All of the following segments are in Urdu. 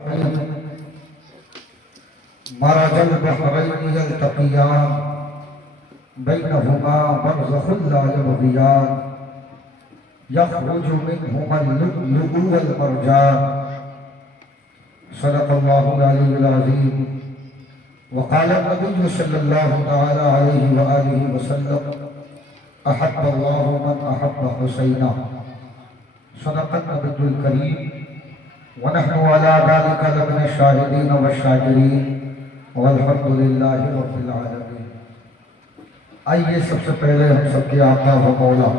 مرج البحرين يلتقيان بينهما برزخ لا يبغيان يخرج منهما اللؤلؤ والمرجان. صدق الله العلي العظيم. وقال النبي صلى الله تعالى عليه وآله وسلم: أحب الله من أحب حسينا. صدق النبي الكريم. ونحن على ذلك لمن الشاهدين والشاكرين والحمد للہ رب العالمین. آئیے سب سے پہلے ہم سب کے آقا و مولا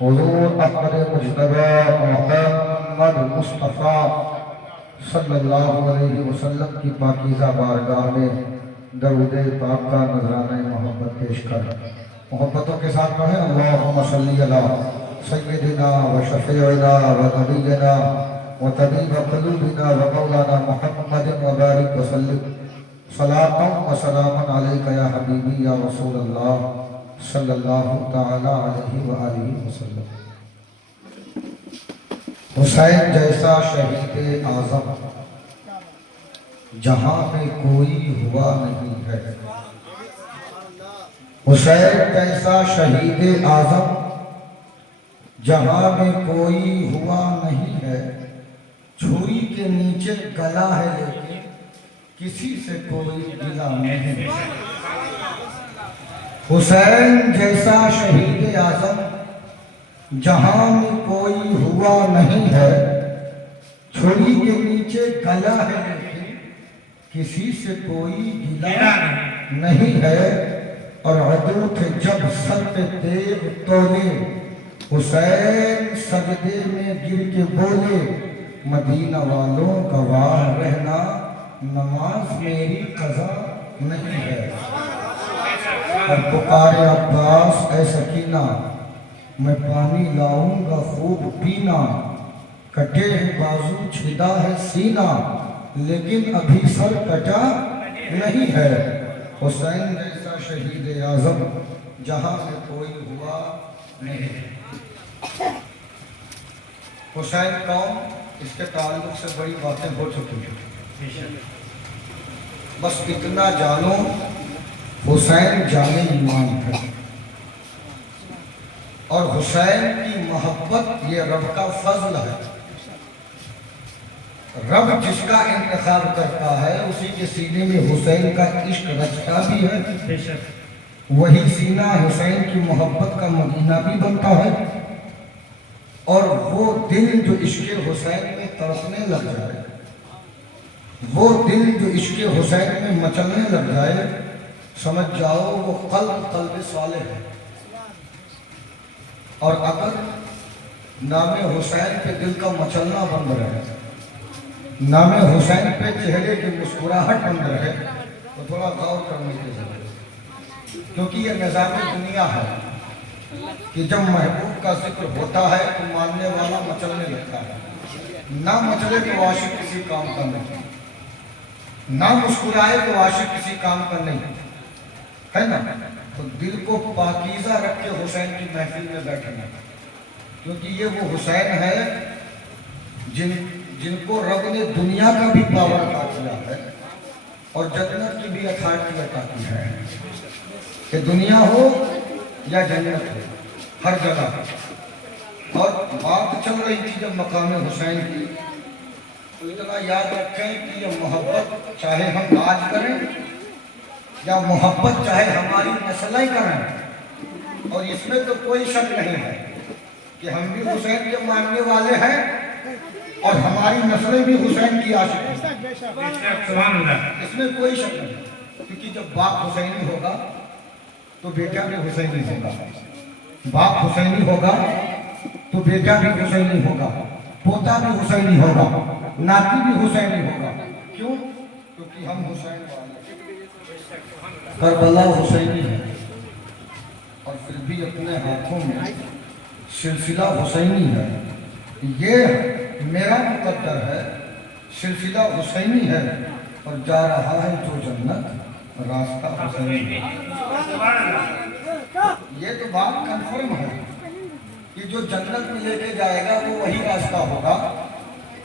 حضور احمد مجتبی محمد مصطفیٰ صلی اللہ علیہ وسلم کی پاکیزہ بارگاہ میں درود پاک کا نذرانہ محبت پیش کر محبتوں کے ساتھ پڑھیں: اللہم صلی علی سیدنا و شفیعنا و نبینا و طبیب قلوبنا و مولانا محمد و بارک وسلم صلاۃ و سلام علیک یا حبیبی یا رسول اللہ صلی اللہ تعالی علیہ وآلہ وسلم. حسین جیسا شہید اعظم جہاں میں کوئی ہوا نہیں ہے. حسین جیسا شہید اعظم جہاں میں کوئی ہوا نہیں ہے. چھری کے نیچے گلا ہے لیکن کسی سے کوئی گلا نہیں. حسین جیسا شہید اعظم جہاں میں کوئی ہوا نہیں ہے. چھری کے نیچے گلا ہے لیکن کسی سے کوئی گلا نہیں ہے. اور عدو تھے جب سر پہ تیغ تولے حسین سجدے میں گر کے بولے: مدینہ والوں گواہ رہنا نماز میری قضا نہیں ہے. اور پکارے عباس اے سکینہ میں پانی لاؤں گا خوب پینا. کٹے ہیں بازو چھدا ہے سینہ لیکن ابھی سر کٹا نہیں ہے. حسین جیسا شہید اعظم جہاں میں کوئی ہوا نہیں. حسین کون؟ اس کے تعلق سے بڑی باتیں ہو چکی ہیں. بس اتنا جانو حسین جان ایمان ہے. اور حسین کی محبت یہ رب کا فضل ہے. رب جس کا انتخاب کرتا ہے اسی کے سینے میں حسین کا عشق رچتا بھی ہے. وہی سینہ حسین کی محبت کا مدینہ بھی بنتا ہے. اور وہ دل جو عشق حسین میں تڑپنے لگ جائے، وہ دل جو عشق حسین میں مچلنے لگ جائے، سمجھ جاؤ وہ قلب صالح ہے. اور اگر نام حسین پہ دل کا مچلنا بند رہے، نام حسین پہ چہرے کی مسکراہٹ بند رہے، تو تھوڑا غور کرنے کی ضرورت ہے. کیونکہ یہ نظام دنیا ہے کہ جب محبوب کا ذکر ہوتا ہے تو ماننے والا مچلنے لگتا ہے. نہ مچلے تو عاشق کسی کام کا نہیں، نہ مسکرائے تو عاشق کسی کام کا نہیں ہے نا. تو دل کو پاکیزہ رکھ کے حسین کی محفل میں بیٹھنا، کیونکہ یہ وہ حسین ہے جن کو رب نے دنیا کا بھی پاور عطا کیا ہے اور جنت کی بھی اتھارٹی عطا کی ہے کہ دنیا ہو یا جنت ہو ہر جگہ. اور بات چل رہی تھی جب مقام حسین کی، تو اتنا یاد رکھیں کہ یہ محبت چاہے ہم آج کریں یا محبت چاہے ہماری نسلیں کریں، اور اس میں تو کوئی شک نہیں ہے کہ ہم بھی حسین کے ماننے والے ہیں اور ہماری نسلیں بھی حسین کی عاشق ہیں. اس میں کوئی شک نہیں، کیونکہ جب باپ حسینی ہوگا تو بیٹا بھی حسینی ہوگا، باپ حسینی ہوگا تو بیٹا بھی حسینی ہوگا، پوتا بھی حسینی ہوگا، ناتی بھی حسینی ہوگا. کیوں؟ کیونکہ ہم حسین والے کربلا حسینی ہے، اور پھر بھی اپنے ہاتھوں میں سلسلہ حسینی ہے. یہ میرا مقدر ہے، سلسلہ حسینی ہے، اور جا رہا ہے جو جنت راستہ حسینی. یہ تو بات کنفرم ہے کہ جو جنت میں لے کے جائے گا وہ وہی راستہ ہوگا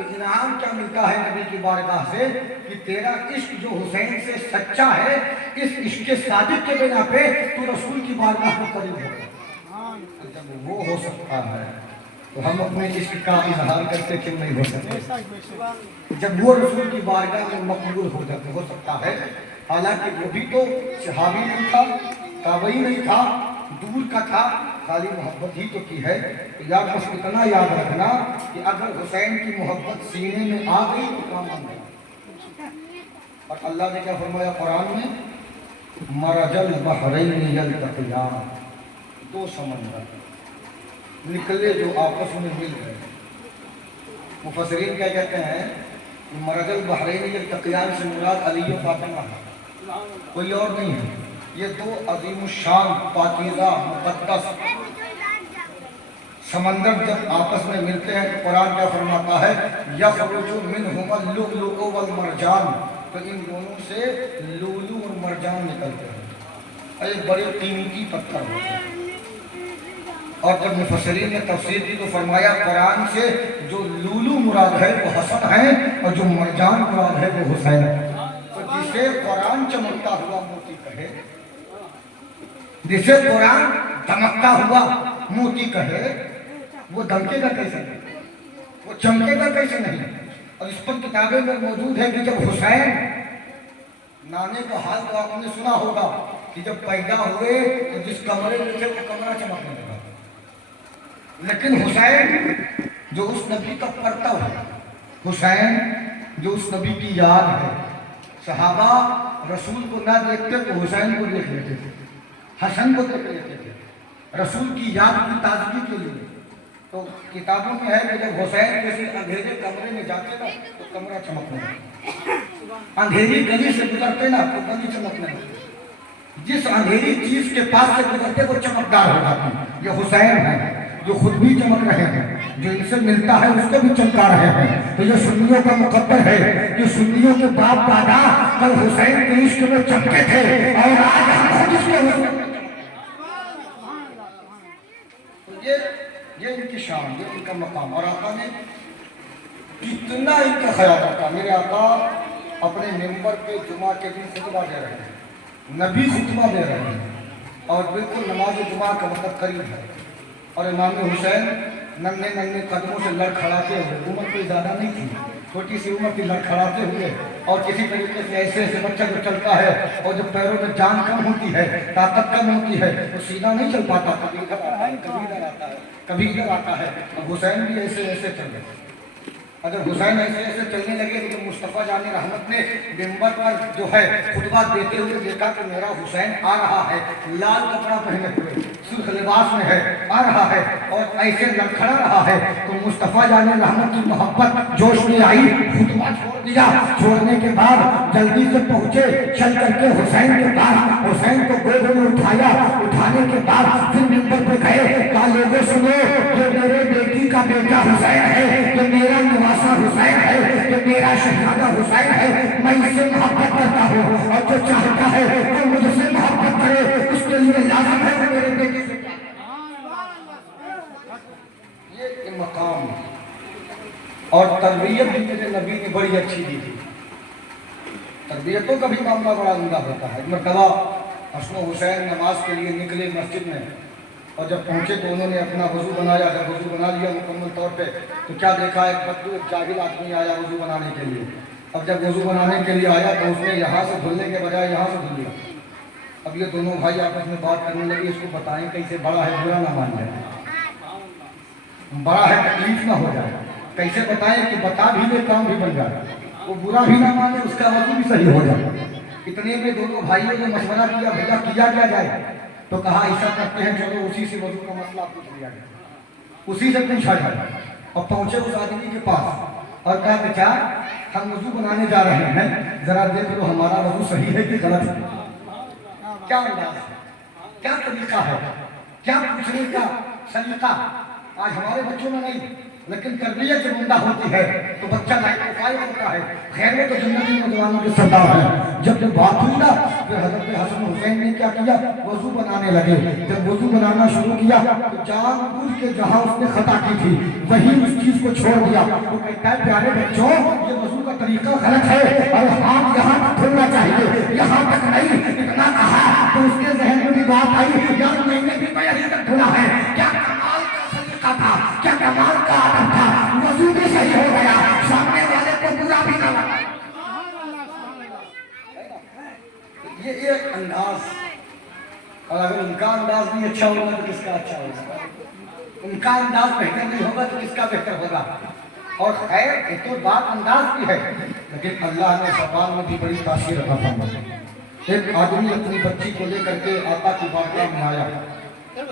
تو انعام کیا ملتا ہے نبی کی بارگاہ سے کہ تیرا عشق جو حسین سے سچا ہے، اس عشق کے صادق کے بنا پہ تو رسول کی بارگاہ میں قریب ہوگا۔ جب وہ ہو سکتا ہے تو ہم اپنے عشق کا اظہار کرتے کیوں نہیں ہو سکتے؟ جب وہ رسول کی بارگاہ میں مقبول ہو سکتا ہے، حالانکہ وہ بھی تو صحابی نہیں تھا، تابعی نہیں تھا، دور کا تھا، خالی محبت ہی تو کی ہے۔ یاد بس اتنا یاد رکھنا کہ اگر حسین کی محبت سینے میں آ گئی تو کام بن گیا۔ اور اللہ نے کیا فرمایا قرآن میں؟ مرج البحرین یلتقیان، دو سمندر نکلے جو آپس میں مل گئے۔ مفسرین کیا کہتے ہیں؟ مرج البحرین یلتقیان سے مراد علی و فاطمہ ہے، کوئی اور نہیں ہے۔ یہ دو عظیم الشان، پاکیزہ، مقدس سمندر جب آپس میں ملتے ہیں تو قرآن کیا فرماتا ہے؟ یخرج منہما اللؤلؤ والمرجان، تو ان دونوں سے لولو اور مرجان نکلتے ہیں، ایک بڑے قیمتی پتھر ہوتے ہیں۔ اور جب مفسرین نے تفسیر کی تو فرمایا قرآن سے جو لولو مراد ہے وہ حسن ہے، اور جو مرجان مراد ہے وہ حسین ہے۔ تو جسے قرآن چمکتا ہوا موتی کہے، جسے قرآن دمکتا ہوا موتی کہے، وہ دمکے گا کیسے نہیں، وہ چمکے گا کیسے نہیں؟ اور اس پر کتابیں میں موجود ہے کہ جب حسین، نانے کا حال تو آپ نے سنا ہوگا کہ جب پیدا ہوئے تو جس کمرے میں تھے وہ کمرہ چمکنے لگا، لیکن حسین جو اس نبی کا پرتو ہے، حسین جو اس نبی کی یاد ہے، صحابہ رسول کو نہ دیکھتے تو حسین کو دیکھ لیتے تھے، حسن کو دیکھ لیتے تھے، رسول کی یاد کی تازگی کے لیے۔ تو کتابوں میں ہے کہ جب حسین کسی اندھیرے کمرے میں جاتے نا تو کمرہ چمکنے لگتا، اندھیری گلی سے گزرتے نا تو گلی چمکنے لگتی، جس اندھیری چیز کے پاس سے گزرتے وہ چمکدار ہو جاتی۔ یہ حسین ہے جو خود بھی چمک رہے ہیں، جو ان سے ملتا ہے اس کو بھی چمکا رہے ہیں۔ تو یہ سنیوں کا مقدر ہے کہ سنیوں کے باپ دادا کل حسین کے عشق میں چمکے تھے، اور آج ہم خود اس کے عشق میں چمکتے ہیں۔ یہ ان کی شان، یہ ان کا مقام۔ اور آقا نے کتنا ان کا خیال رکھا۔ میرے آقا اپنے ممبر پہ جمعہ کے دن خطبہ دے رہے ہیں، نبی خطبہ دے رہے ہیں، اور بالکل نماز جمعہ کا وقت قریب ہے، اور امام حسین ننھے قدموں سے لڑکھڑاتے ہوئے، عمر کوئی زیادہ نہیں تھی، چھوٹی سی عمر کی، لڑکھڑاتے ہوئے، اور کسی طریقے سے ایسے بچہ جو چلتا ہے اور جب پیروں میں جان کم ہوتی ہے، طاقت کم ہوتی ہے، تو سیدھا نہیں چل پاتا، کبھی ادھر آتا ہے، کبھی ادھر آتا ہے، کبھی ادھر آتا ہے۔ اب حسین بھی ایسے چل رہے۔ اگر حسین ایسے چلنے لگے تو مصطفیٰ جان رحمت نے منبر پر جو ہے خطبہ دیتے ہوئے دیکھا کہ میرا حسین آ رہا ہے، لال کپڑا پہنے ہوئے، سرخ لباس میں ہے، آ رہا ہے اور ایسے لڑکھڑا رہا ہے، تو مصطفیٰ جان رحمت کی محبت جوش میں آئی، خطبہ چھوڑ دیا۔ چھوڑنے کے بعد جلدی سے پہنچے، چل کر کے حسین کے پاس، حسین کو گود میں اٹھایا، اٹھانے کے بعد پھر منبر پہ گئے، کہا لوگوں سنو، یہ میرے بیٹی کا بیٹا حسین ہے، یہ میرا نواسا حسین ہے، یہ میرا شہزادہ حسین ہے، میں اس سے محبت کرتا ہوں، اور جو چاہتا ہے وہ مجھ سے محبت کرے، اس کے لیے لازم ہے کہ میرے بیٹے سے یہ مقام اور تربیت بھی میرے نبی نے بڑی اچھی دی تھی۔ تربیتوں کا بھی معاملہ بڑا عمدہ ہوتا ہے۔ مرتبہ حسن و حسین نماز کے لیے نکلے مسجد میں، اور جب پہنچے تو انہوں نے اپنا وضو بنایا۔ جب وضو بنا لیا مکمل طور پہ تو کیا دیکھا، ایک بدو، ایک جاہل آدمی آیا وضو بنانے کے لیے۔ اب جب وضو بنانے کے لیے آیا تو اس نے یہاں سے دھلنے کے بجائے یہاں سے دھل لیا۔ اب یہ دونوں بھائی آپس میں بات کرنے لگے، اس کو بتائیں کیسے بڑا ہے برا نہ مان جائے، بڑا ہے تکلیف نہ ہو جائے، کیسے بتائیں کہ بتا بھی لے کام بھی بن جائے، وہ برا بھی نہ مانے، اس کا وضو بھی صحیح ہو جائے۔ اتنے میں دونوں بھائیوں نے مشورہ کیا، بھیا کیا جائے؟ تو کہا ایسا کرتے ہیں چلو اسی سے وضو کا مسئلہ پوچھ لیا جائے، اسی سے پوچھا جائے۔ اور پہنچے اس آدمی کے پاس اور کہا کہ کیا ہم وضو بنانے جا رہے ہیں، ذرا دیکھ لو ہمارا وضو صحیح ہے کہ غلط ہے۔ کیا انداز ہے، کیا طریقہ ہے، کیا پوچھنے کا سلیقہ، آج ہمارے بچوں میں نہیں۔ لیکن تربیت جب عمدہ ہوتی ہے تو بچہ لائق فائل ہوتا ہے. خیر وہ تو جنتی نوجوانوں کے سردار ہیں. جب بات ہوئی نا پھر حضرت حسن حسین نے کیا کیا, وضو بنانے لگے. جب وضو بنانا شروع کیا تو جان بوجھ کے جہاں اس نے خطا کی تھی وہی اس چیز کو چھوڑ دیا. وہ کہتا ہے پیارے بچوں یہ وضو کا طریقہ غلط ہے اور ہاتھ یہاں تک دھلنا چاہیے, یہاں تک نہیں. اتنا کہا تو اس کے ذہن میں بھی بات آئی, یار میں نے بھی تو یہیں تک دھلا ہے. کیا کمال کا سلیقہ تھا, کیا کمال کا ادب تھا. وضو بھی صحیح ہو گیا, سامنے والے کو برا بھی نہ لگا. یہ ایک انداز, اور اگر ان کا انداز نہیں اچھا ہوگا تو کس کا اچھا ہوگا, ان کا انداز بہتر نہیں ہوگا تو کس کا بہتر ہوگا. اور خیر ایک تو بات انداز کی ہے لیکن اللہ نے زبان میں بھی بڑی تاثیر عطا فرمائی. ایک آدمی اپنی بچی کو لے کر کے آقا کی بارگاہ میں آیا,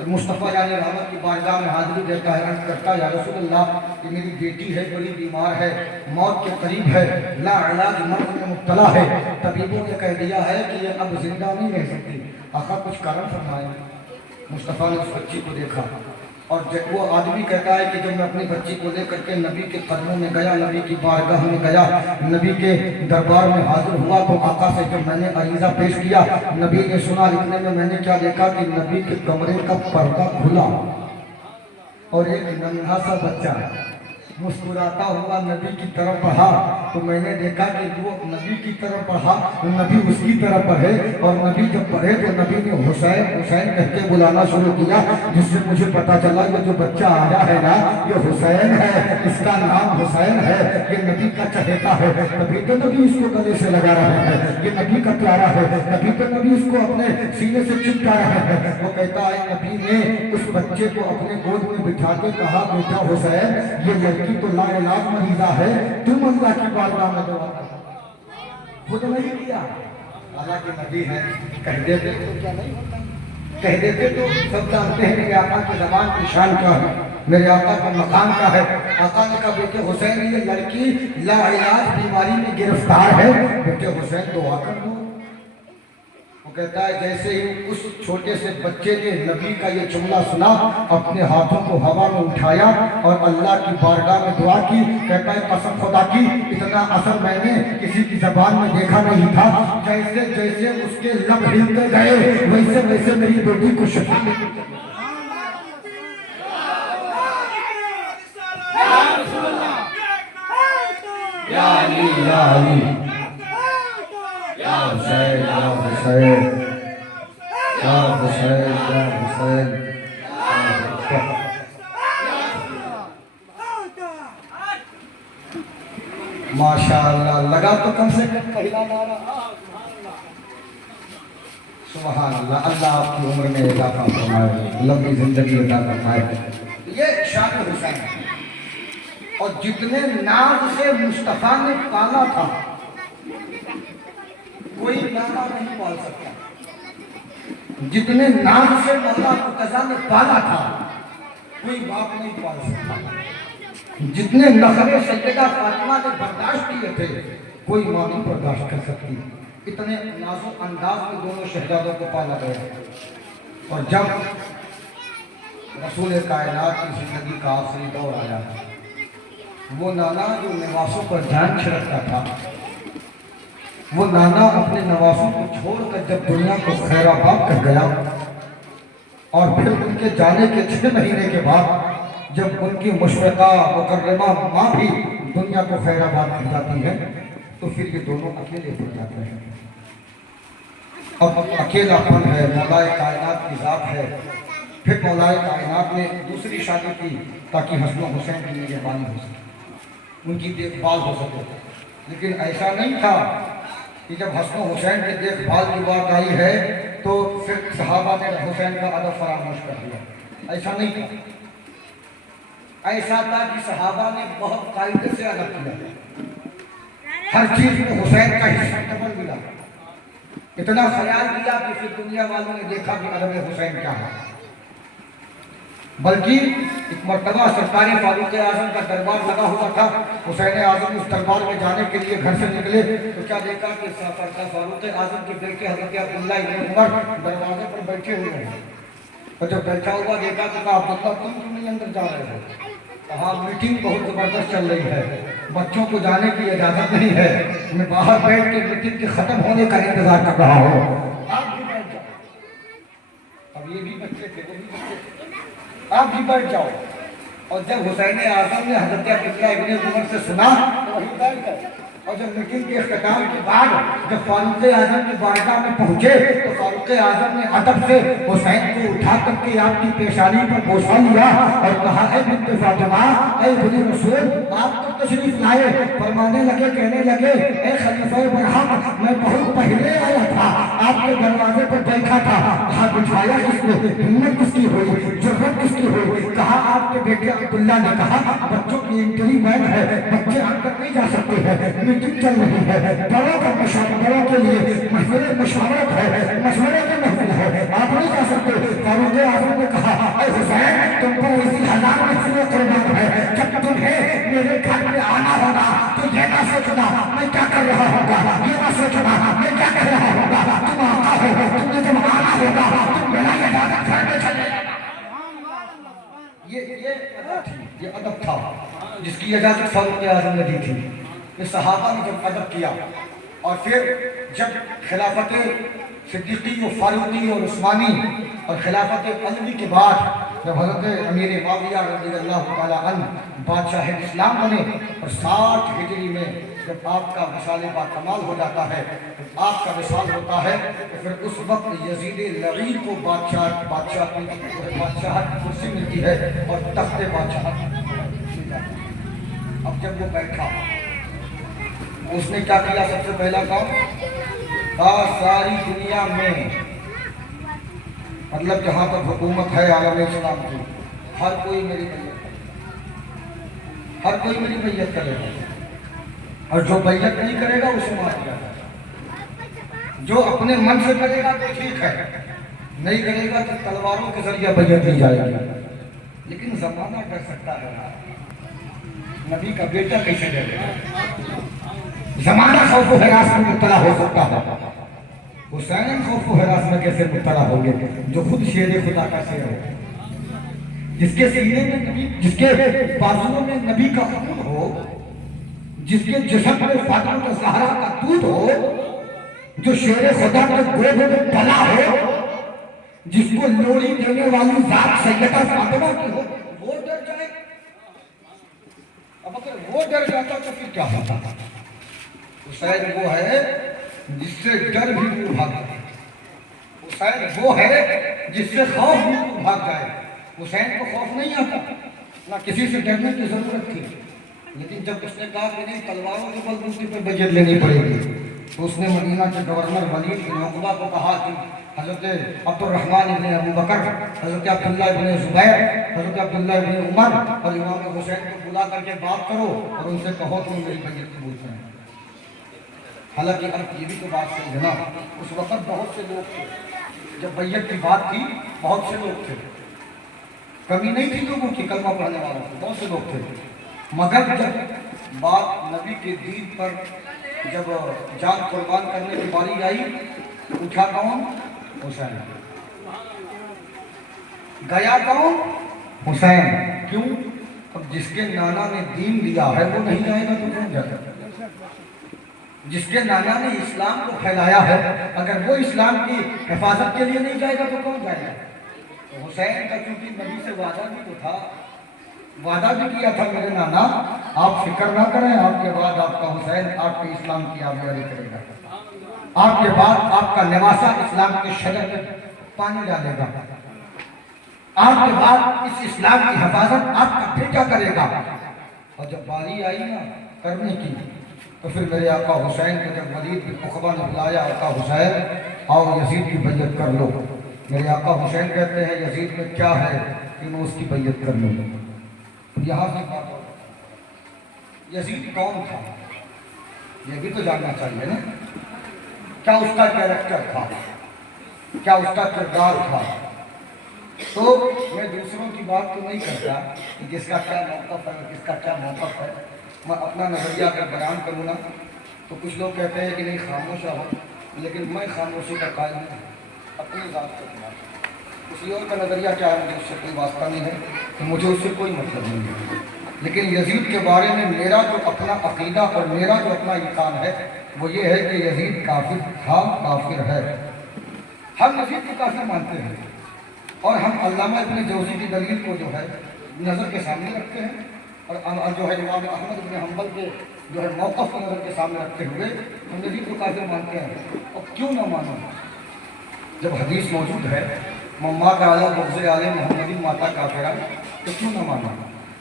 مصطفیٰ یعنی رحمت کی بارگاہ میں حاضری دیتا ہے, عرض کرتا ہے یا رسول اللہ یہ میری بیٹی ہے, بڑی بیمار ہے, موت کے قریب ہے, لا علاج مرض میں مبتلا ہے. طبیبوں نے کہہ دیا ہے کہ یہ اب زندہ نہیں رہ سکتی. آقا کچھ کارن فرمائے. مصطفیٰ نے اس بچی کو دیکھا اور جب وہ آدمی کہتا ہے کہ جب میں اپنی بچی کو لے کر کے نبی کے قدموں میں گیا, نبی کی بارگاہ میں گیا, نبی کے دربار میں حاضر ہوا تو آقا سے جب میں نے عریضہ پیش کیا, نبی نے سنا. لکھنے میں نے کیا دیکھا کہ نبی کے کمرے کا پردہ کھلا اور ایک ننھا سا بچہ مسکراتا ہوا نبی کی طرف بڑھا. تو میں نے دیکھا کہ وہ نبی کی طرف بڑھا, نبی اس کی طرف بڑھے, اور نبی جب بڑھے تو نبی نے حسین حسین کہہ کے بلانا شروع کیا, جس سے مجھے پتا چلا کہ جو بچہ آیا ہے نا یہ حسین ہے, اس کا نام حسین ہے, یہ نبی کا چہیتا ہے. نبی تو نبی اس کو گلے سے لگا رہے ہیں, یہ نبی کا پیارا ہے, نبی تو نبی اس کو اپنے سینے سے چپکا رہے ہیں. وہ کہتا ہے نبی نے اس بچے کو اپنے گود میں بٹھا کے کہا بیٹا حسین یہ لڑکی تو لا علاج مریضہ ہے, تم اللہ کی بارگاہ میں دعا کر. خود نہیں کیا, حالانکہ نبی ہے, کہہ دیتے تو کیا نہیں ہوتا, کہہ دیتے تو سب جانتے ہیں میرے آقا کی زبان کی شان کیا ہے, میرے آقا کا مقام کیا ہے. آقا نے کہا بیٹے حسین یہ لڑکی لا علاج بیماری میں گرفتار ہے, بیٹے حسین دعا کر دو. وہ کہتا ہے جیسے ہی اس چھوٹے سے بچے نے نبی کا یہ جملہ سنا اپنے ہاتھوں کو ہوا میں اٹھایا اور اللہ کی بارگاہ میں دعا کی. کہتا ہے قسم خدا کی اتنا اثر میں نے کسی کی زبان میں دیکھا نہیں تھا. جیسے جیسے اس کے لب ہلتے گئے ویسے ویسے میری بیٹی کو شفا ملی. یا علی یا علی یا حسین یا حسین یا حسین یا حسین. ماشاء اللہ لگا تو کم سے کم پہلا نعرہ. سبحان اللہ, اللہ آپ کی عمر میں اضافہ فرمائے, لمبی زندگی عطا فرمائے. یہ شان حسین ہے. اور جتنے ناز سے مصطفیٰ نے پالا تھا کوئی نانا نہیں پال سکتا. جتنے ناز سے مولا مرتضیٰ نے پالا تھا کوئی باپ نہیں پال سکتا. جتنے نخرے سیدہ فاطمہ نے برداشت کیے تھے کوئی ماں نہیں برداشت کر سکتی. اتنے ناز و انداز میں دونوں شہزادوں کو پالا گیا. اور جب رسول کائنات کی زندگی کا آخری دور آیا وہ نانا جو نواسوں پر جان چھڑکتا تھا, وہ نانا اپنے نواسوں کو چھوڑ کر جب دنیا کو خیر آباد کر گیا اور پھر ان کے جانے کے 6 مہینے کے بعد جب ان کی مشفقہ مکرمہ ماں بھی دنیا کو خیر آباد کر جاتی ہے تو پھر یہ دونوں اکیلے ہو جاتے ہیں. اب اکیلا پن ہے, مولا کائنات کی ذات ہے. پھر مولا کائنات نے دوسری شادی کی تاکہ حسن و حسین کی نگہبانی ہو سکے, ان کی دیکھ بھال ہو سکے. لیکن ایسا نہیں تھا کہ جب حسن و حسین کی دیکھ بھال کی بات آئی ہے تو پھر صحابہ نے حسین کا ادب فراموش کر دیا. ایسا نہیں تھا. ایسا تھا کہ صحابہ نے بہت قاعدے سے ادب کیا, ہر چیز میں حسین کا حصہ ڈبل ملا. اتنا خیال کیا کہ پھر دنیا والوں نے دیکھا کہ ادب حسین کیا ہے. بلکہ ایک مرتبہ سرکار فاروق اعظم کا دربار لگا ہوا تھا. حسین اعظم اس دربار میں جانے کے لیے گھر سے نکلے تو کیا دیکھا کہ فاروق اعظم کے بیٹے حضرت عبداللہ ابن عمر دروازے پر بیٹھے ہوئے ہیں. اور جب بیٹھا ہوا دیکھا تو کہا عبداللہ تم کیوں نہیں اندر جا رہے ہو؟ وہاں میٹنگ بہت زبردست چل رہی ہے، بچوں کو جانے کی اجازت نہیں ہے، میں باہر بیٹھ کے میٹنگ کے ختم ہونے کا انتظار کر رہا ہوں۔ آپ بھی بیٹھ جاؤ، اب یہ بھی بچے تھے، وہ بھی بچے تھے، آپ بھی بیٹھ جاؤ۔ اور جب حسین اعظم نے حضرت عبداللہ ابن عمر سے سنا تو وہی بیٹھ گئے، اور جب میٹنگ کے اختتام کے بعد جب فاروق اعظم کی بارگاہ میں پہنچے تو فاروق اعظم نے ادب سے حسین کو اٹھا کر کے آپ کی پیشانی پر بوسہ لیا اور کہا، اے بنت فاطمہ، اے بنی رسول، آپ تو تشریف لائے۔ فرمانے لگے، کہنے لگے، اے خلیفہ برحق، میں بہت پہلے آیا تھا، آپ کے دروازے پر بیٹھا تھا، کہا بٹھایا کس نے، ہمت کس کی ہوئی، جرأت کس کی ہوئی؟ کہا آپ کے بیٹے عبداللہ نے کہا بچوں کی انٹری مین ہے، بچے اندر نہیں جا سکتے ہیں، میٹنگ چل رہی ہے، بڑوں کا بڑوں کے لیے محفل مشاورت ہے، مشورے کی محفل ہے، آپ نہیں جا سکتے۔ فاروق اعظم نے کہا، اے حسین، تم کو اسی ہزار محفلیں قربان ہے، جب تمہیں میرے گھر میں آنا ہوگا تو یہ نہ سوچنا میں کیا کر رہا ہوگا، یہ نہ سوچنا میں کیا کر رہا ہوگا، تم آقا ہو، تم نے جب آنا ہوگا تم بلا اجازت گھر میں چلے جانا۔ یہ ادب تھا جس کی اجازت فاروق اعظم نے دی تھی۔ یہ صحابہ نے جب ادب کیا، اور پھر جب خلافت صدیقی و فاروقی اور عثمانی اور خلافت علی کے بعد جب حضرت امیر معاویہ رضی اللہ تعالیٰ عنہ بادشاہ اسلام بنے اور 60 ہجری میں جب آپ کا وصال باکمال ہو جاتا ہے، جب آپ کا وصال ہوتا ہے تو پھر اس وقت یزید لعین کو بادشاہت کی کرسی ملتی ہے اور تخت بادشاہت مل جاتا ہے۔ اب جب وہ بیٹھا، اس نے کیا کیا؟ سب سے پہلا کام، ساری دنیا میں مطلب جہاں تک حکومت ہے عالم اسلام کی، ہر کوئی میری بیعت کرے، ہر کوئی میری بیعت کرے گا، اور جو بیعت نہیں کرے گا اسے مار دیا جائے گا۔ جو اپنے من سے کرے گا تو ٹھیک ہے، نہیں کرے گا تو تلواروں کے ذریعے بیعت دی جائے گی۔ لیکن زمانہ ڈر سکتا ہے، نبی کا بیٹا کیسے ڈرے گا؟ زمانہ خوف و ہراس میں مبتلا ہو سکتا ہے، حسین خوف و ہراس میں کیسے مبتلا ہوں گے جو خود شیر خدا کا شیر ہے، جس کے سینے میں نبی، جس کے بازوؤں میں نبی کا خون ہو، جس کے جسم میں فاطمہ زہرا کا دودھ ہو، جو شیر خدا کے گود میں پلا ہو، جس کو لوڑی دینے والی ذات سیدہ فاطمہ کی ہو، وہ ڈر جائے۔ اب اگر وہ ڈر جاتا تو پھر کیا ہوتا؟ حسین وہ ہے جس سے ڈر بھی دور بھاگ جائے، حسین وہ ہے جس سے خوف بھی دور بھاگ جائے۔ حسین کو خوف نہیں آتا، نہ کسی سے ڈرنے کی ضرورت تھی، لیکن جب اس نے کہا کہ نہیں، تلواروں کی بلبوتی پہ بیعت لینی پڑے گی، تو اس نے مدینہ کے گورنر ولید بن عقبہ کو کہا کہ حضرت عبد الرحمن ابن ابو بکر، حضرت عبداللہ ابن زبیر، حضرت عبداللہ ابن عمر اور امام حسین کو بلا کر کے بات کرو اور ان سے کہو کہ میری بیعت قبول کریں۔ حالانکہ اب یہ بھی تو بات سمجھنا، اس وقت بہت سے لوگ تھے، جب بیعت کی بات کی بہت سے لوگ تھے، کمی نہیں تھی لوگوں کی، کلمہ پڑھنے والوں کی بہت سے لوگ تھے، مگر جب بات نبی کے دین پر جب جان قربان کرنے کی باری آئی، اٹھا کون؟ حسین۔ گیا کون؟ حسین۔ کیوں؟ اب جس کے نانا نے دین دیا ہے وہ نہیں جائے گا تو کون جائے گا؟ جس کے نانا نے اسلام کو پھیلایا ہے، اگر وہ اسلام کی حفاظت کے لیے نہیں جائے گا تو کون جائے گا؟ تو حسین کا کیونکہ نبی سے وعدہ بھی تو تھا، وعدہ بھی کیا تھا، میرے نانا آپ فکر نہ کریں، آپ کے بعد آپ کا حسین آپ کے اسلام کی آبیاری کرے گا، آپ کے بعد آپ کا نواسہ اسلام کے شجر میں پانی ڈالے گا، آپ کے بعد اس اسلام کی حفاظت آپ کا بیٹا کرے گا۔ اور جب باری آئی نا کرنے کی، تو پھر میرے آقا حسین کو جب ولید بن عقبہ نے بلایا، آقا حسین آؤ یزید کی بیعت کر لو، میرے آقا حسین کہتے ہیں یزید میں کیا ہے کہ میں اس کی بیعت کر لوں۔ یہاں سے بات ہو، یزید کون تھا یہ بھی تو جاننا چاہیے نا، کیا اس کا کیریکٹر تھا، کیا اس کا کردار تھا۔ تو میں دوسروں کی بات تو نہیں کرتا کہ جس کا کیا موقف ہے، کس کا کیا موقف ہے، میں اپنا نظریہ اگر بیان کروں نا تو کچھ لوگ کہتے ہیں کہ نہیں خاموش رہو، لیکن میں خاموشی کا قائل نہیں، اپنی ذات کا خلاف، کسی اور کا نظریہ کیا ہے مجھے اس سے کوئی واسطہ نہیں ہے، تو مجھے اس سے کوئی مطلب نہیں ہے۔ لیکن یزید کے بارے میں میرا جو اپنا عقیدہ اور میرا جو اپنا ایمان ہے وہ یہ ہے کہ یزید کافر تھا، کافر ہے۔ ہم یزید کو کافر مانتے ہیں، اور ہم علامہ ابن جوزی کی دلیل کو جو ہے نظر کے سامنے رکھتے ہیں، اور جو ہے امام احمد بن حنبل کے جو ہے موقف کو نظر کے سامنے رکھتے ہوئے ہم یزید کو کافر مانتے ہیں۔ اور کیوں نہ مانو جب حدیث موجود ہے مما کا اعلیٰ بغض عالم محمدی ماتا کافرہ، تو کیوں نہ مانا؟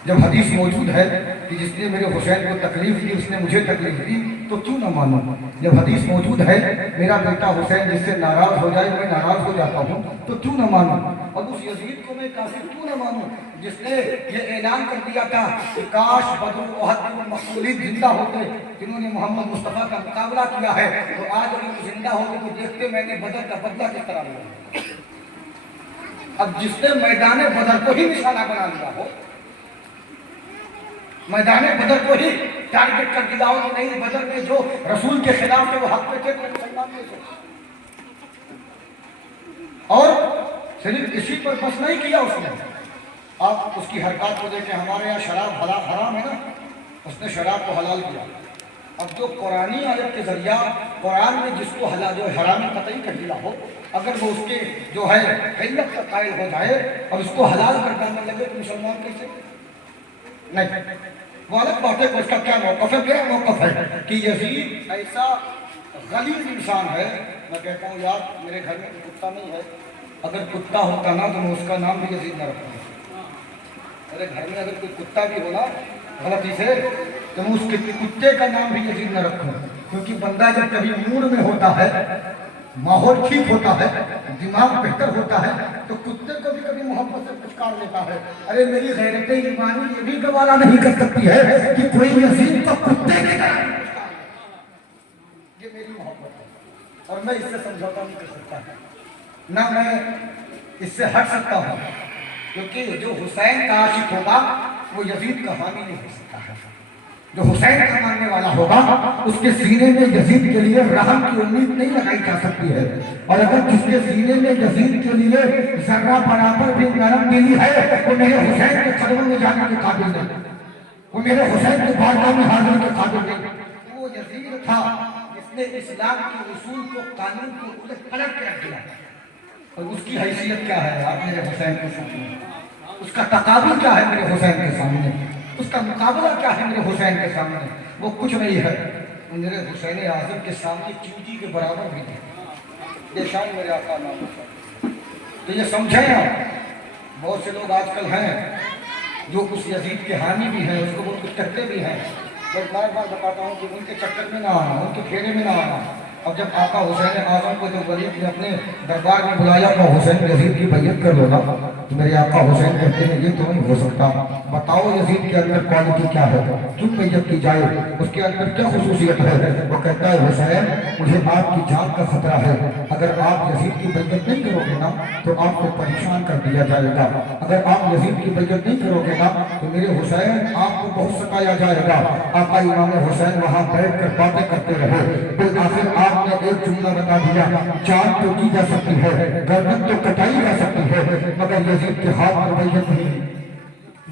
جب حدیث موجود ہے کہ جس نے میرے حسین کو تکلیف دی اس نے مجھے تکلیف دی، تو کیوں نہ مانو؟ جب حدیث موجود ہے میرا بیٹا حسین جس سے ناراض ہو جائے میں ناراض ہو جاتا ہوں، تو کیوں نہ مانو؟ اور اس یزید کو میں کافر کیوں نہ مانوں جس نے یہ اعلان کر دیا تھا کہ کاش بدر و احد و مخلوق زندہ ہوتے جنہوں نے محمد مصطفیٰ کا مقابلہ کیا ہے، تو آج اگر وہ زندہ ہوتے تو دیکھتے میں نے بدر کا بدلہ کس طرح لیا۔ اب جس نے میدان بدر کو ہی نشانہ بنا لیا ہو، میدان بدر کو ہی ٹارگٹ کر دیا ہو کہ نہیں بدر میں جو رسول کے خلاف تھے وہ حق میں تھے تو مسلمان میں تھے، اور صرف اسی پر بس نہیں کیا اس نے، آپ اس کی حرکات کو دیکھیں۔ ہمارے یہاں شراب حرام ہے نا، اس نے شراب کو حلال کیا۔ اب جو قرآنی آیت کے ذریعہ قرآن میں جس کو حلال جو حرامی قطعی کر دیا ہو، اگر وہ اس کے جو ہے علت کا قائل ہو جائے اور اس کو حلال کر ڈالنے لگے تو مسلمان کیسے؟ نہیں، وہ الگ بات ہے کہ اس کا کیا موقف ہے۔ میرا موقف ہے کہ یزید ایسا غلیظ انسان ہے، میں کہتا ہوں یار میرے گھر میں کتا نہیں ہے، اگر کتا ہوتا نا تو میں اس کا نام بھی یزید نہ رکھوں۔ میرے گھر میں اگر کوئی کتا بھی ہونا غلطی سے تو میں اس کے کتے کا نام بھی یزید نہ رکھوں، کیونکہ بندہ جب کبھی موڈ میں ہوتا ہے، ماحول ٹھیک ہوتا ہے، دماغ بہتر ہوتا ہے، تو کتے کو بھی کبھی محبت سے پچکار لیتا ہے۔ ارے میری غیرت ایمانی یہ بھی گوارا نہیں کر سکتی ہے کہ کوئی یزید کو کتے کی طرح پچکار لے۔ یہ میری محبت ہے اور میں اس سے سمجھوتا نہیں کر سکتا، نہ میں اس سے ہٹ سکتا ہوں، کیونکہ جو حسین کا عاشق ہوگا وہ یزید کا حامی نہیں ہو سکتا ہے۔ جو حسین کا ماننے والا ہوگا اس کے سینے میں یزید کے لیے رحم کی امید نہیں لگائی جا سکتی ہے، اور اگر جس کے سینے میں یزید کے لیے ذرہ برابر بھی نرم دلی ہے وہ میرے حسین کے قدموں میں جانے کے قابل نہیں، وہ میرے حسین کے بارگاہ میں حاضر کے قابل نہیں۔ وہ یزید تھا جس نے اسلام کے اصول کو قانون کو الٹ پلٹ کے رکھ دیا، اور اس کی حیثیت کیا ہے آپ میرے حسین کے سامنے؟ اس کا تقابل کیا ہے میرے حسین کے سامنے؟ اس کا مقابلہ کیا ہے میرے حسین کے سامنے؟ وہ کچھ نہیں ہے، وہ میرے حسین اعظم کے سامنے چیونٹی کے برابر بھی ہے۔ یہ شان میرے آقا نام ہے، تو یہ سمجھیں آپ۔ بہت سے لوگ آج کل ہیں جو اس یزید کے حامی بھی ہیں، اس کو بہت کچھ کہتے بھی ہیں، میں بار بار بتاتا ہوں کہ ان کے چکر میں نہ آنا، ان کے پھیرے میں نہ آنا۔ اب جب آقا حسین اعظم کو جب ولید نے اپنے دربار میں بلایا تو حسین یزید کی بیعت کر لو نا، تو میرے آقا حسین کہتے ہیں یہ تو نہیں ہو سکتا، بتاؤ یزید کے اندر کوالٹی کیا ہے، کیوں بیعت کی جائے، اس کے اندر کیا خصوصیت ہے؟ وہ کہتا ہے حسین مجھے آپ کی جان کا خطرہ ہے، اگر آپ یزید کی بیعت نہیں کرو گے نا تو آپ کو پریشان کر دیا جائے گا، اگر آپ یزید کی بیعت نہیں کرو گے نا تو میرے حسین آپ کو بہت ستایا جائے گا۔ آقا امام حسین وہاں بیٹھ کر باتیں کرتے رہے، بالآخر آپ نے ایک جملہ بتا دیا، جان تو کی جا سکتی ہے، گردن تو کٹائی جا سکتی ہے، مگر یزید کے ہاتھ پر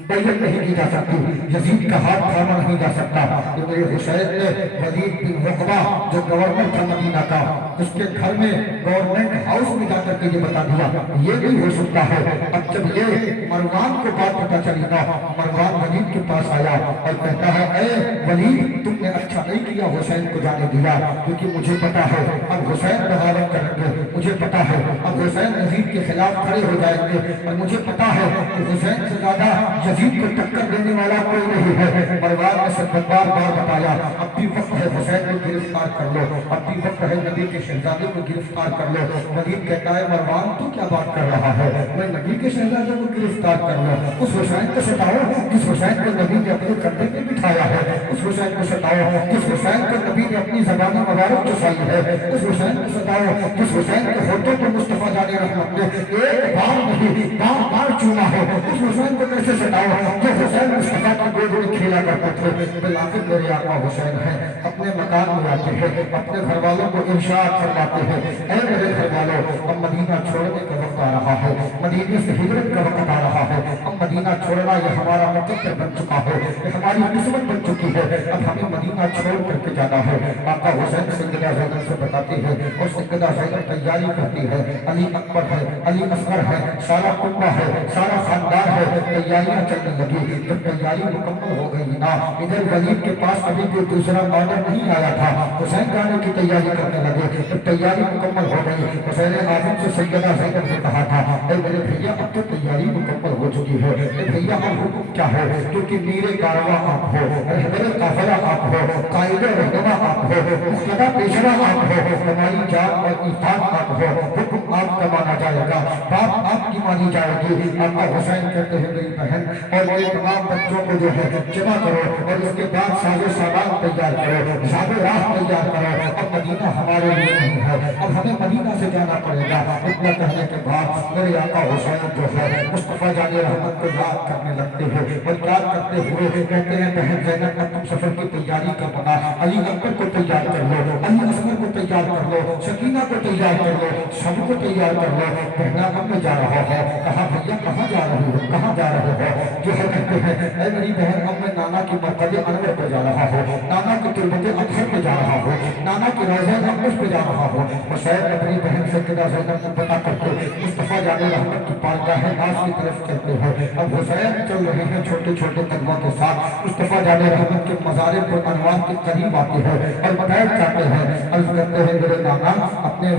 بیعت نہیں کی جا سکتی، یزید کا ہاتھ تھاما نہیں جا سکتا۔ تو میرے حسین نے ولید بن عقبہ جو گورنر تھا مدینہ کا، اس کے گھر میں گورنمنٹ ہاؤس میں جا کر کے یہ بتا دیا یہ بھی ہو سکتا ہے۔ اب جب یہ مروان کو بات پتا چلی گا، مروان ولید کے پاس آیا اور کہتا ہے اے ولید تم نے اچھا نہیں کیا حسین کو جانے دیا، کیونکہ مجھے پتا ہے اب حسین بغاوت کریں گے، مجھے پتا ہے اب حسین یزید کے خلاف کھڑے ہو جائیں گے، اور مجھے پتا ہے کہ حسین سے زیادہ یزید کو ٹکر دینے والا کوئی نہیں ہے۔ مروان نے سب بار بار بتایا اب بھی وقت ہے حسین کو گرفتار کر لو، اب بھی وقت ہے نبی کے شہزادے کو گرفتار کر لو۔ ولید کہتا ہے مروان تو کیا بات کر رہا ہے، میں نبی کے شہزادے کو گرفتار کر لو، اس حسین کو ستاؤ جس حسین کو نبی نے اپنے کندھے پہ بٹھایا ہے، اس حسین کو ستاؤ جس حسین کو نبی نے اپنی زبان مبارک چسائی ہے، اس حسین کو ستاؤ جس حسین کے ہوٹوں پر مصطفیٰ جان رحمت نے ایک بار نہیں بار بار چوما ہے، اس حسین کو کیسے ستاؤ جو حسین مصطفیٰ کی گود میں کھیلا کرتے تھے۔ بالآخر میرے آقا حسین ہیں اپنے مکان میں آتے ہیں، اپنے گھر والوں کو ارشاد فرماتے ہیں اے میرے گھر والوں اب مدینہ چھوڑنے کا وقت آ رہا ہے، مدینے سے ہجرت کا وقت آ رہا ہے، اب مدینہ مدینہ چھوڑنا یہ ہمارا مقدر بن چکا ہے، یہ ہماری قسمت بن چکی ہے، اب ہمیں مدینہ چھوڑ کر کے جانا ہے۔ آقا حسین سیدہ زینب سے بتاتی ہے اور سیدہ زینب تیاری کرتی ہے، علی اکبر ہے، علی اصغر ہے، سارا کنبہ ہے، سارا خاندان ہے، تیاریاں چلنے لگی۔ جب تیاری مکمل ہو گئی نا، ادھر ولید کے پاس ابھی کوئی دوسرا آرڈر نہیں آیا تھا، حسین جانے کی تیاری کرنے لگے۔ جب تیاری مکمل ہو گئی، حسین اعظم سے سیدہ زینب نے کہا تھا اے میرے بھیا اب تو تیاری مکمل ہو چکی ہے، اے بھیا اب حکم کیا ہے؟ کیونکہ میرے کارواں آپ ہو، رہبر قافلہ آپ ہو، قائد رہنما آپ ہو، مقتدی پیشوا آپ ہو، ہماری جان اور ایثار آپ ہو، حکم آپ کا مانا جائے گا، بات آپ کی مانی جائے گی۔ آقا حسین کہتے ہیں میری بہن اور یہ تمام بچوں کو جو ہے جمع کرو اور اس کے بعد ساز و سامان تیار کرو، زاد و راہ تیار کرو، اب مدینہ ہمارے لیے نہیں ہے، اب ہمیں مدینہ سے جانا پڑے گا۔ اتنا کہنے کے بعد میرے آقا حسین جو ہے مصطفیٰ جان رحمت کو یاد کرنے لگتے ہیں اور یاد کرتے ہوئے کہتے ہیں بہن زینب اب تم سفر کی تیاری کر بنا، علی اکبر کو تیار کر لو، علی اصغر کو تیار کر لو، سکینہ کو تیار کر لو، سب کو تیار کر لو۔ کہنا اب میں جا رہا ہے، کہا بھیا کہاں جا رہی ہو، کہاں جا رہے ہو؟ جو ہے کہتے ہیں اے میری بہن اب میں نانا کی مرکز انور پہ جا رہا ہوں، نانا کی تربت اطہر پہ جا رہا ہوں، نانا کی روضہ اقدس پہ جا رہا ہوں۔ حسین اپنی بہن سیدہ زینب کو پتہ کر کے مصطفیٰ جان رحمت کی پارگاہ ناز کی طرف چلتے ہیں۔ اب حسین چل رہے ہیں چھوٹے چھوٹے قدموں کے ساتھ، مصطفیٰ جان رحمت کے مزار پر انوار کے قریب آتے ہیں اور بیٹھ جاتے ہیں، عرض کرتے ہیں میرے نانا اپنے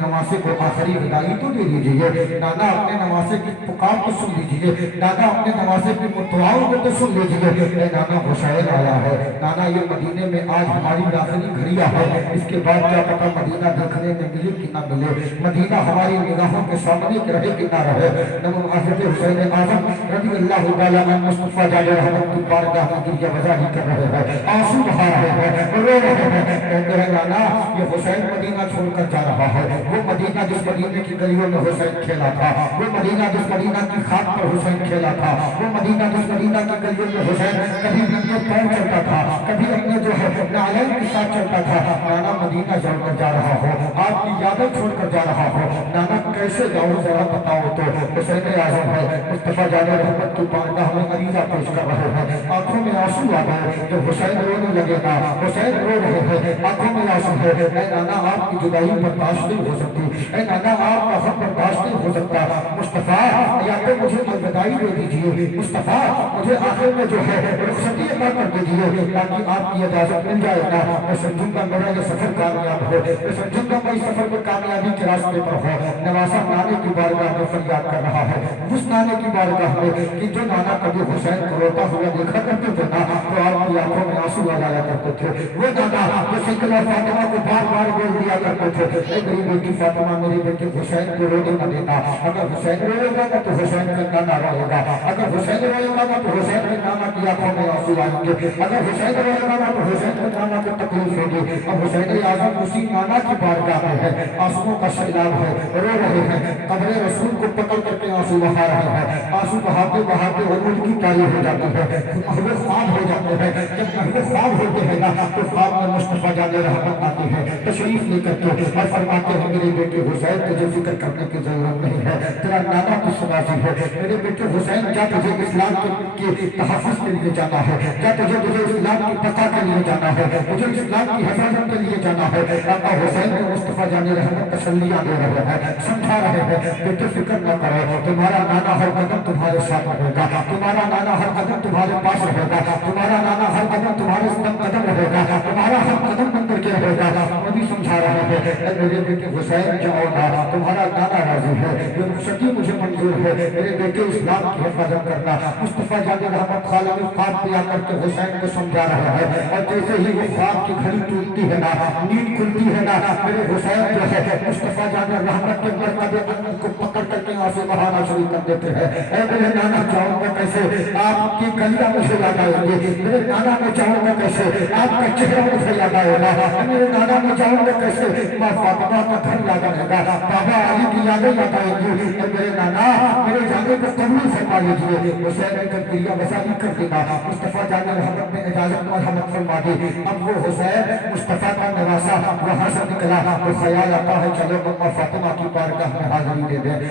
نواسے کو آخری وداعی تو دے دیجئے، نانا اپنے نواسے کی پکار کو سن لیجئے، نانا اپنے نواسے کی دعاؤں کو تو سن لیجئے۔ اے نانا حسین آیا ہے، نانا یہ مدینے میں آج ہماری داخلی گھڑیا ہے، اس کے بعد کیا پتہ مدینہ دیکھنے میں ملے کہ نہ ملے، مدینہ ہماری نگاہوں کے سامنے کہ رہے کہ نہ رہے۔ نمو حضرت حسین اعظم رضی اللہ تعالیٰ عنہ مصطفیٰ جان رحمت کی بارگاہ میں گریہ بزاری کر رہے ہیں، آنسو بہا رہے ہیں، رو رہے ہیں، کہتے ہیں نانا یہ حسین مدینہ چھوڑ کر جا رہا ہے، وہ مدینہ جس مدینے کی گلیوں میں حسین کھیلا تھا، وہ مدینہ جس مدینہ کی خاک پر حسین کھیلا تھا، وہ مدینہ جس مدینہ کی گلیوں میں حسین کبھی ننگے پاؤں چلتا تھا، کبھی اپنے جو ہے نعلین کے ساتھ چلتا تھا۔ نانا مدینہ چھوڑ کر جا رہا ہو، آپ کی یادیں چھوڑ کر جا رہا ہو، نانا کیسے جاؤ ذرا بتاؤ تو۔ حسین اعظم ہے مصطفیٰ جان رحمت کی بارگاہ میں عریضہ پیش کر رہے ہیں، آنکھوں میں آنسو آ گئے، جب حسین رونے لگے گا، حسین رو رہے ہیں، آنکھوں میں آنسو ہے۔ اے نانا آپ کی جدائی برداشت نہیں ہو سکتی، اے نانا آپ کا غم برداشت نہیں ہو سکتا، مصطفیٰ یا تو مجھے الوداعی دے دیجئے، مصطفیٰ مجھے آخر میں جو ہے رخصتی عطا کر دیجئے تاکہ آپ کی اجازت مل جائے گا، میں سمجھوں گا میرا یہ سفر کامیاب ہو، میں سمجھوں گا میں اس سفر میں کامیابی کے راستے پر ہو۔ نواسا نانے کی بارگاہ میں فریاد کر رہا ہے، اس نانے کی بارگاہ میں کہ جو نانا کبھی حسین کو روتا ہوا دیکھا کرتے تھے نا تو آپ کی آنکھوں میں آنسو آ جایا کرتے تھے، وہ نانا جو سیدہ فاطمہ کو بار بار بول دیا کرتے تھے اے میری بیٹی فاطمہ میری بیٹی حسین کو رونے نہ دینا، اگر حسین روئے گا تو حسین کا نانا روئے گا، اگر حسین روئے گا تو حسین کے نانا کی آنکھوں میں آنسو آئیں گے، اگر حسین روئے گا تو حسین کے نانا کو تکلیف ہوگی۔ اب حسین اعظم اسی نانا کی بارگاہ میں ہے، آنسوؤں کا سیلاب ہے، رو رہے ہیں، قبر رسول کو پکڑ کر کے آنسو بہا رہے ہیں، آنسو بہاتے بہاتے عمر کی تاریخ ہو جاتی ہے، محو خواب ہو جاتے ہیں، جب محو خواب ہوتے ہیں نا تو خواب میں مصطفیٰ جان رحمت آتی ہے تشریف لے کر کے اور فرماتے ہیں میرے بیٹے حسین تجھے فکر کرنے کی ضرورت نہیں ہے، تیرا نانا کی سناسی ہے، میرے بیٹے حسین جا تجھے اسلام کے تحفظ کے لیے جانا ہے، جا تجھے اسلام کی بقا کے لیے جانا ہے، مجھے اسلام کی حفاظت کے لیے جانا ہے۔ آقا حسین نے مصطفیٰ جان رحمت تسلیاں دے رہے ہیں، سمجھا رہے ہیں بیٹے فکر نہ کرو، تمہارا نانا ہر قدم تمہارے ساتھ رہے گا، تمہارا نانا ہر قدم تمہارے پاس رہے گا، تمہارا نانا ہر قدم تمہارے قدم رہے گا، تمہارا ہر قدم بن کر کے رہے گا۔ وہ بھی سمجھا رہے ہیں اے میرے بیٹے حسین جاؤ نا، تمہارا نانا راضی ہے، یہ رخصتی مجھے منظور ہے، میرے بیٹے اسلام کی حفاظت کرنا۔ مصطفیٰ جان رحمت خالق خواب پہ آ کر کے حسین کو سمجھا رہا ہے اور جیسے ہی وہ خواب کی گھڑی ٹوٹتی ہے نا، نیند کھلتی ہے نا، میرے حسین جو ہے مصطفیٰ جان رحمت کے مرتبے کو پکڑ کر کے آنسو بہانا شروع کر دیتے ہیں۔ اے میرے نانا جاؤں گا کیسے، آپ کی گلیاں مجھے یاد آئیں گی، میرے نانا میں جاؤں گا کیسے، آپ کا چہرہ مجھے یاد آئے گا، میرے نانا میں جاؤں گا کیسے، ماں فاطمہ کا گھر یاد آئے گا، بابا علی کی یادیں یاد آئیں گی۔ اے میرے نانا میرے جانے کو قبول فرما لیجیے۔ حسین نے جب گریہ بزاری کر دینا، مصطفیٰ جان رحمت نے اجازت اور حمد فرما دی۔ اب وہ حسین مصطفیٰ کا نواسا وہاں سے نکلا تو خیال آتا ہے چلو ماں فاطمہ کی بارگاہ میں حاضری دے دیں۔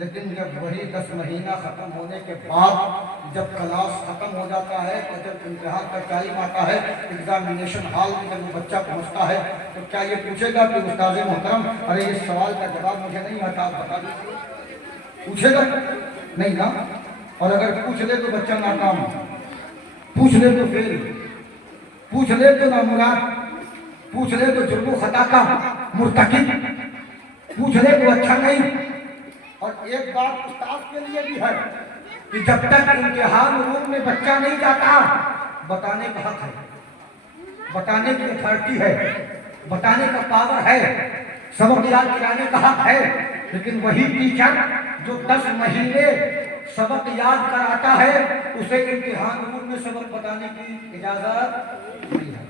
لیکن جب وہی 10 مہینہ ختم ہونے کے بعد جب کلاس ختم ہو جاتا ہے اور جب امتحان کا ٹائم آتا ہے، ایگزامینیشن ہال میں جب وہ بچہ پہنچتا ہے تو کیا یہ پوچھے گا کہ استاد محترم ارے اس سوال کا جواب مجھے نہیں آتا، آپ بتا دیجیے؟ پوچھے گا نہیں نا؟ اور اگر پوچھ لے تو بچہ ناکام، پوچھ لے تو فیل، پوچھ لے تو نامراد، پوچھ لے تو جرم و خطا کا مرتکب، پوچھ لے تو اچھا نہیں۔ اور ایک بات استاد کے لیے بھی ہے کہ جب تک امتحان روم میں بچہ نہیں جاتا، بتانے کا حق ہے، بتانے کی اتھارٹی ہے، بتانے کا پاور ہے، سبق یاد کرانے کا حق ہے، لیکن وہی ٹیچر جو 10 مہینے سبق یاد کراتا ہے اسے امتحان روم میں سبق بتانے کی اجازت نہیں ہے۔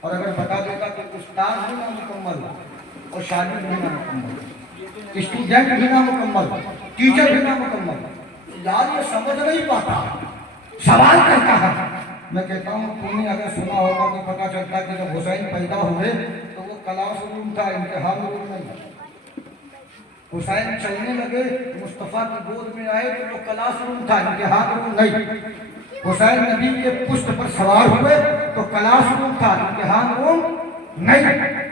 اور اگر بتا دے گا تو استاد بھی نامکمل اور شاگرد بھی نامکمل، اسٹوڈنٹ بھی نامکمل، ٹیچر بھی نامکمل۔ یار یہ سمجھ نہیں پاتا، سوال کرتا ہے۔ میں کہتا ہوں تم نے اگر سنا ہوگا تو پتا چلتا کہ جب حسین پیدا ہوئے تو وہ کلاس روم تھا، امتحان روم نہیں۔ حسین چلنے لگے، مصطفیٰ کی گود میں آئے تو وہ کلاس روم تھا، امتحان روم نہیں۔ حسین نبی کے پشت پر سوار ہوئے تو کلاس روم تھا، امتحان روم نہیں۔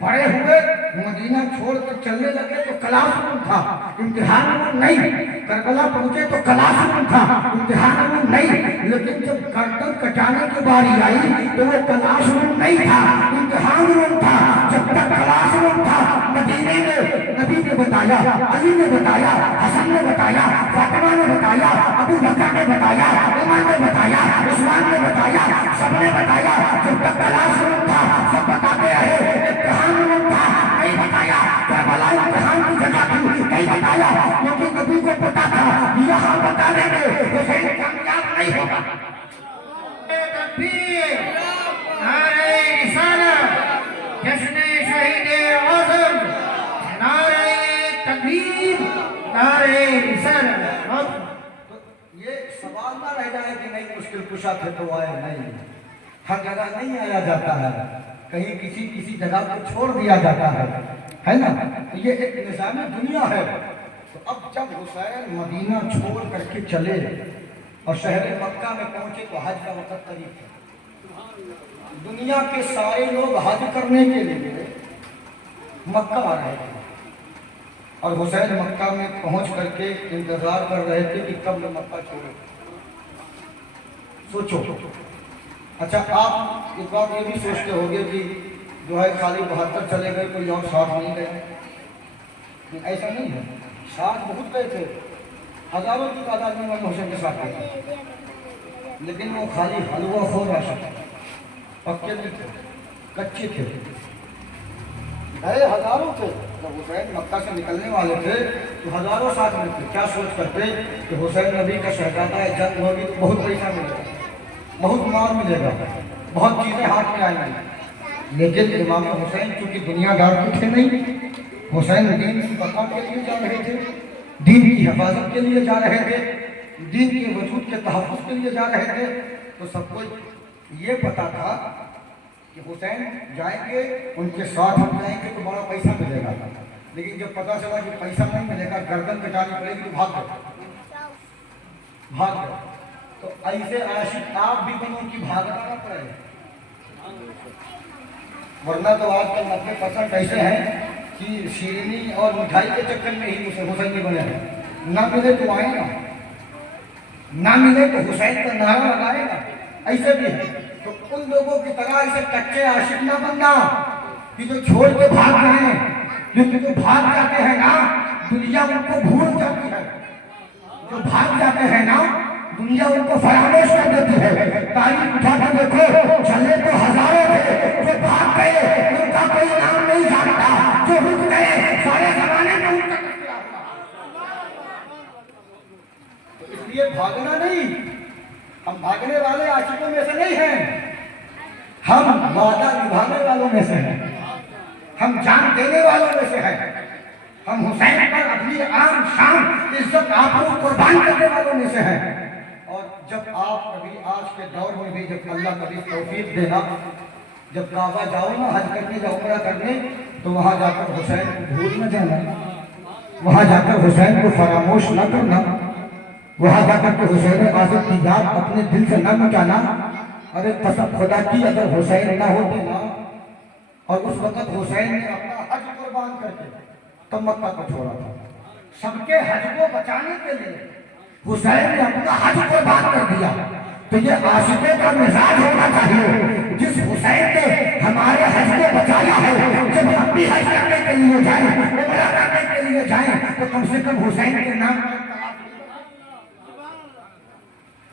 بڑے ہوئے، مدینہ چھوڑ کر چلنے لگے تو کلاس روم تھا، امتحان روم نہیں۔ کربلا پہنچے تو کلاس روم تھا، امتحان روم نہیں۔ لیکن جب گردن کٹانے کی باری آئی تو وہ کلاس روم نہیں تھا، امتحان روم تھا۔ جب تک کلاس روم تھا، مدینے میں نبی نے بتایا، علی نے بتایا، حسن نے بتایا، فاطمہ نے بتایا، ابو بکر نے بتایا، عمر نے بتایا، عثمان نے بتایا، سب نے بتایا۔ جب تک کلاس روم تھا سب بتاتے رہے، امتحان روم تھا نہیں بتایا، کربلا امتحان کی جگہ تھی نہیں بتایا، کیونکہ نبی کو پتا تھا یہاں بتانے میں حسین کامیاب نہیں ہوگا۔ تکبیر، نعرہ رسالت، جشن شہید اعظم، نعرہ تکبیر، نعرہ رسالت۔ تو یہ سوال نہ رہ جائے کہ نہیں مشکل کشا تھے تو آئے، نہیں، ہر جگہ نہیں آیا جاتا ہے، کہیں کسی جگہ کو چھوڑ دیا جاتا ہے نا؟ تو یہ ایک نظام دنیا ہے۔ تو اب جب حسین مدینہ چھوڑ کر کے چلے اور شہر مکہ میں پہنچے تو حج کا وقت قریب تھا۔ دنیا کے سارے لوگ حج کرنے کے لیے مکہ آ رہے تھے اور حسین مکہ میں پہنچ کر کے انتظار کر رہے تھے کہ کب میں مکہ چھوڑوں۔ سوچو، اچھا آپ ایک بات یہ بھی سوچتے ہوگے کہ جو ہے خالی 72 چلے گئے کوئی اور ساتھ نہیں گئے؟ ایسا نہیں ہے، ساتھ بہت گئے تھے، ہزاروں کی تعداد میں امام حسین کے ساتھ گئے تھے، لیکن وہ خالی حلوہ خور عاشق تھے، پکے نہیں تھے، کچے تھے، ہزاروں تھے۔ جب حسین مکہ سے نکلنے والے تھے تو ہزاروں ساتھ میں تھے، کیا سوچ کرتے کہ حسین نبی کا شہزادہ ہے، جنگ ہوگی تو بہت پیسہ ملے گا، بہت مال ملے گا، بہت چیزیں ہاتھ میں آئیں گی۔ لیکن امام حسین چونکہ دنیا دار تو تھے نہیں، حسین دین کی بقا کے لیے جا رہے تھے، دین کی حفاظت کے لیے جا رہے تھے، دین کے وجود کے تحفظ کے لیے جا رہے تھے۔ تو سب کو یہ پتا تھا کہ حسین جائیں گے، ان کے ساتھ ہم جائیں گے تو بڑا پیسہ ملے گا، لیکن جب پتا چلا کہ پیسہ نہیں ملے گا، گردن کٹانی پڑے گی تو بھاگ گئے۔ تو ایسے عاشق آپ بھی بنو کہ بھاگنا نہ پڑے، ورنہ تو آج کل 90% ایسے ہیں کہ شیرینی اور مٹھائی کے چکر میں ہی حسین نہیں بنے ہیں، نہ ملے تو آئے گا، نہ ملے تو حسین کا نعرہ لگائے گا، ایسے بھی ہے۔ تو ان لوگوں کی طرح ایسے کچے عاشق نہ بننا کہ جو چھوڑ کے بھاگ رہے ہیں، کیونکہ جو بھاگ جاتے ہیں نا دنیا ان کو بھول جاتی ہے، جو بھاگ جاتے ہیں نا دنیا ان کو فراموش کر دیتی ہے۔ تاریخ اٹھا کے دیکھو، چلے تو ہزاروں تھے، جو بھاگ گئے ان کا کوئی نام نہیں جانتا، جو رک گئے سارے زمانے میں ان کا کیا ہوا۔ تو اس لیے بھاگنا نہیں، ہم بھاگنے والے عاشقوں میں سے نہیں ہیں، ہم وعدہ نبھانے والوں میں سے ہیں، ہم جان دینے والوں میں سے ہیں، ہم حسین پر اپنی آن شان عزت آبرو قربان کرنے والوں میں سے ہیں۔ اور جب آپ کبھی آج کے دور میں بھی جب اللہ کبھی توفیق دے گا، جب کعبہ جاؤ نا حج کرنے یا عمرہ کرنے تو وہاں جا کر حسین کو بھول نہ جانا، وہاں جا کر حسین کو فراموش نہ کرنا، وہاں جا کر کے حسین غازی کی یاد اپنے دل سے نہ مٹانا۔ ارے قسم خدا کی اگر حسین نہ ہوتے نا، اور اس وقت حسین نے اپنا حج قربان کر کے تب مکہ کو چھوڑا تھا، سب کے حج کو بچانے کے لیے حسین نے اپنا حج قربان کر دیا، تو یہ عاشقوں کا مزاج ہونا چاہیے۔ جس حسین نے ہمارے حج کو بچایا ہے، جب ہم بھی حج کرنے کے لیے جائیں، عمرہ کرنے کے لیے جائیں، تو کم سے کم حسین کے نام